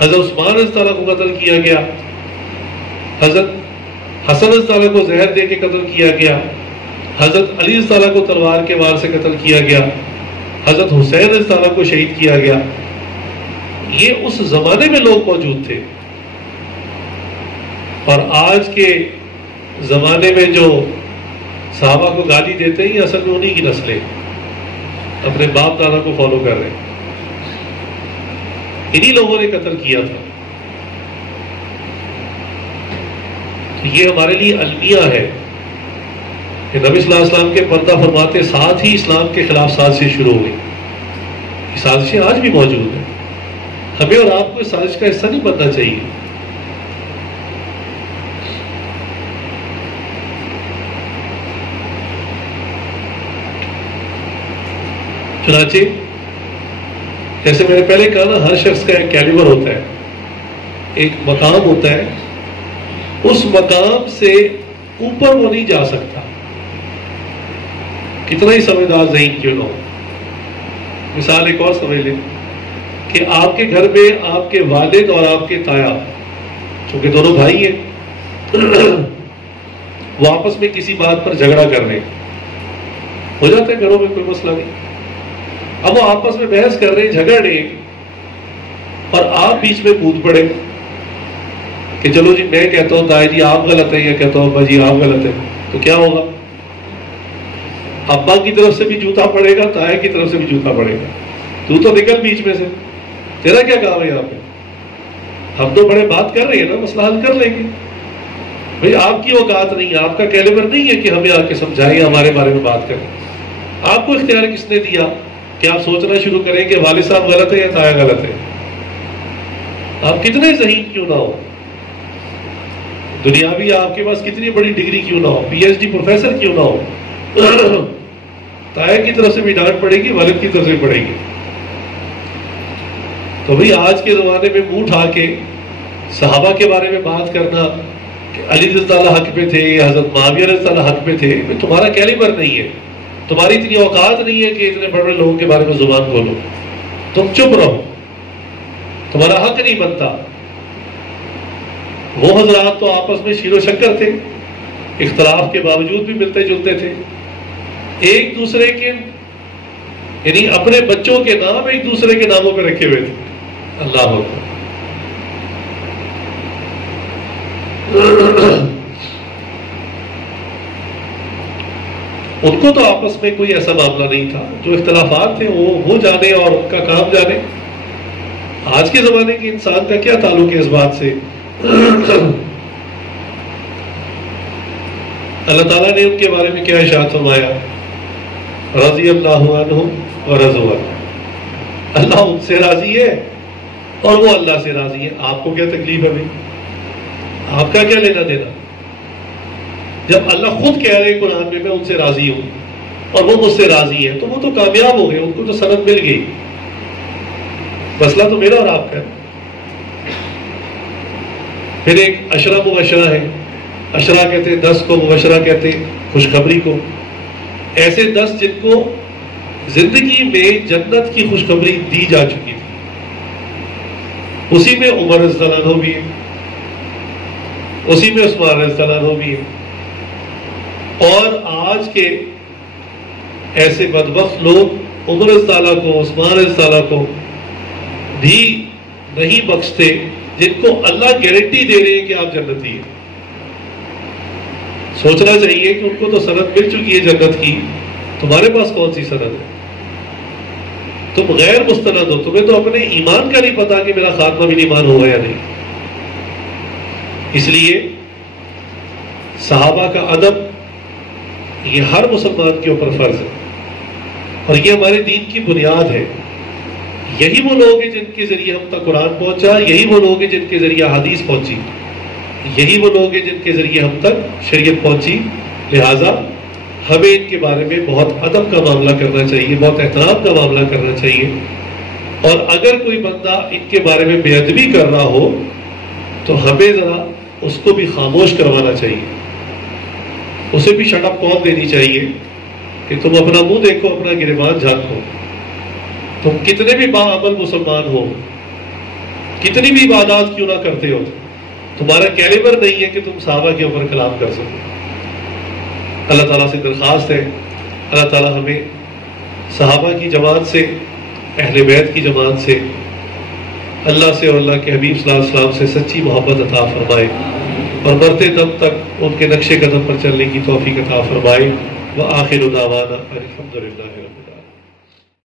حضرت عثمان رضی اللہ عنہ کو قتل کیا گیا، حضرت حسن رضی اللہ عنہ کو زہر دے کے قتل کیا گیا، حضرت علی رضی اللہ عنہ کو تلوار کے وار سے قتل کیا گیا، حضرت حسین رضی اللہ عنہ کو شہید کیا گیا. یہ اس زمانے میں لوگ موجود تھے. اور آج کے زمانے میں جو صحابہ کو گالی دیتے ہیں، یہ اصل میں انہی کی نسلیں اپنے باپ دادا کو فالو کر رہے ہیں. انہی لوگوں نے قتل کیا تھا. یہ ہمارے لیے المیہ ہے کہ نبی صلی اللہ علیہ وسلم کے پردہ فرماتے ساتھ ہی اسلام کے خلاف سازشیں شروع ہوئی. یہ سازشیں آج بھی موجود ہیں. ہمیں اور آپ کو اس سازش کا حصہ نہیں بننا چاہیے. چنانچہ جیسے میں نے پہلے کہا نا، ہر شخص کا ایک کیلیبر ہوتا ہے، ایک مقام ہوتا ہے. اس مقام سے اوپر وہ نہیں جا سکتا، کتنا ہی سمجھدار ذہین کیوں نہ ہو. مثال ایک اور سمجھ لیں کہ آپ کے گھر میں آپ کے والد اور آپ کے تایا، چونکہ دونوں بھائی ہیں، وہ آپس میں کسی بات پر جھگڑا کر رہے ہیں. ہو جاتا ہے گھروں میں، کوئی مسئلہ نہیں. اب وہ آپس میں بحث کر رہے ہیں، جھگڑ رہے ہیں، اور آپ بیچ میں کود پڑے کہ چلو جی میں کہتا ہوں تایا جی آپ غلط ہیں، یا کہتا ہوں ابا جی آپ غلط ہیں. تو کیا ہوگا؟ ابا کی طرف سے بھی جوتا پڑے گا، تایا کی طرف سے بھی جوتا پڑے گا. تو نکل بیچ میں سے، تیرا کیا کام ہے یہاں پہ؟ ہم تو بڑے بات کر رہے ہیں نا، مسئلہ حل کر لیں گے. بھئی آپ کی اوقات نہیں ہے، آپ کا کیلیبر نہیں ہے کہ ہمیں آ کے سمجھائیں، ہمارے بارے میں بات کریں. آپ کو اختیار کس نے دیا کہ آپ سوچنا شروع کریں کہ والد صاحب غلط ہے یا تایا غلط ہے؟ آپ کتنے ذہین کیوں نہ ہو، دنیاوی آپ کے پاس کتنی بڑی ڈگری کیوں نہ ہو، پی ایچ ڈی پروفیسر کیوں نہ ہو، تائے کی طرف سے بھی ڈانٹ پڑے گی، والد کی طرف سے بھی پڑے گی. تو بھئی آج کے زمانے میں منہ اٹھا کے صحابہ کے بارے میں بات کرنا کہ علی رضی اللہ حق پہ تھے یا حضرت معاویہ رضی اللہ حق پہ تھے، تمہارا کیلیبر نہیں ہے، تمہاری اتنی اوقات نہیں ہے کہ اتنے بڑے بڑے لوگوں کے بارے میں زبان کھولو. تم چپ رہو، تمہارا حق نہیں بنتا. وہ حضرات تو آپس میں شیر و شکر تھے، اختلاف کے باوجود بھی ملتے جلتے تھے. ایک دوسرے کے یعنی اپنے بچوں کے نام ایک دوسرے کے ناموں پہ رکھے ہوئے تھے. اللہ اکبر. ان کو تو آپس میں کوئی ایسا معاملہ نہیں تھا. جو اختلافات تھے وہ جانے اور ان کا کام جانے. آج کے زمانے کے انسان کا کیا تعلق ہے اس بات سے؟ اللہ تعالیٰ نے ان کے بارے میں کیا ارشاد فرمایا؟ رضی اللہ عنہ ورضوا عنہ. اللہ ان سے راضی ہے اور وہ اللہ سے راضی ہے. آپ کو کیا تکلیف ہے بھائی؟ آپ کا کیا لینا دینا؟ جب اللہ خود کہہ رہے قرآن میں ان سے راضی ہوں اور وہ مجھ سے راضی ہے تو وہ تو کامیاب ہو گئے، ان کو تو سند مل گئی. مسئلہ تو میرا اور آپ کا ہے. پھر ایک عشرہ مبشرہ ہے. عشرہ کہتے ہیں 10 کو، مبشرہ کہتے ہیں خوشخبری کو. ایسے 10 جن کو زندگی میں جنت کی خوشخبری دی جا چکی تھی. اسی میں عمر رضی اللہ عنہ بھی ہے، اسی میں عثمان رضی اللہ عنہ بھی ہے. اور آج کے ایسے بدبخت لوگ عمر رضی اللہ کو، عثمان رضی اللہ کو بھی نہیں بخشتے جن کو اللہ گارنٹی دے رہے ہیں کہ آپ جنتی ہیں. سوچنا چاہیے کہ ان کو تو سند مل چکی ہے جنت کی، تمہارے پاس کون سی سند ہے؟ تم غیر مستند ہو. تمہیں تو اپنے ایمان کا نہیں پتا کہ میرا خاتمہ بھی ایمان ہوگا یا نہیں. اس لیے صحابہ کا ادب یہ ہر مسلمان کے اوپر فرض ہے اور یہ ہمارے دین کی بنیاد ہے. یہی وہ لوگ ہیں جن کے ذریعے ہم تک قرآن پہنچا، یہی وہ لوگ ہیں جن کے ذریعے حدیث پہنچی، یہی وہ لوگ ہیں جن کے ذریعے ہم تک شریعت پہنچی. لہٰذا ہمیں ان کے بارے میں بہت ادب کا معاملہ کرنا چاہیے، بہت احترام کا معاملہ کرنا چاہیے. اور اگر کوئی بندہ ان کے بارے میں بے ادبی کر رہا ہو تو ہمیں ذرا اس کو بھی خاموش کروانا چاہیے، اسے بھی شٹ اپ کال دینی چاہیے کہ تم اپنا منہ دیکھو، اپنا گریبان جھانکو. تم کتنے بھی باعمل مسلمان ہو، کتنی بھی عبادات کیوں نہ کرتے ہو، تمہارا کیلیبر نہیں ہے کہ تم صحابہ کے اوپر کلام کر سکو. اللہ تعالیٰ سے درخواست ہے، اللہ تعالیٰ ہمیں صحابہ کی جماعت سے، اہل بیت کی جماعت سے، اللہ سے اور اللہ کے حبیب صلی اللہ علیہ وسلم سے سچی محبت عطا فرمائے اور مرتے دم تک ان کے نقش قدم پر چلنے کی توفیق عطا فرمائے. وآخر دعوانا الحمدللہ رب العالمین.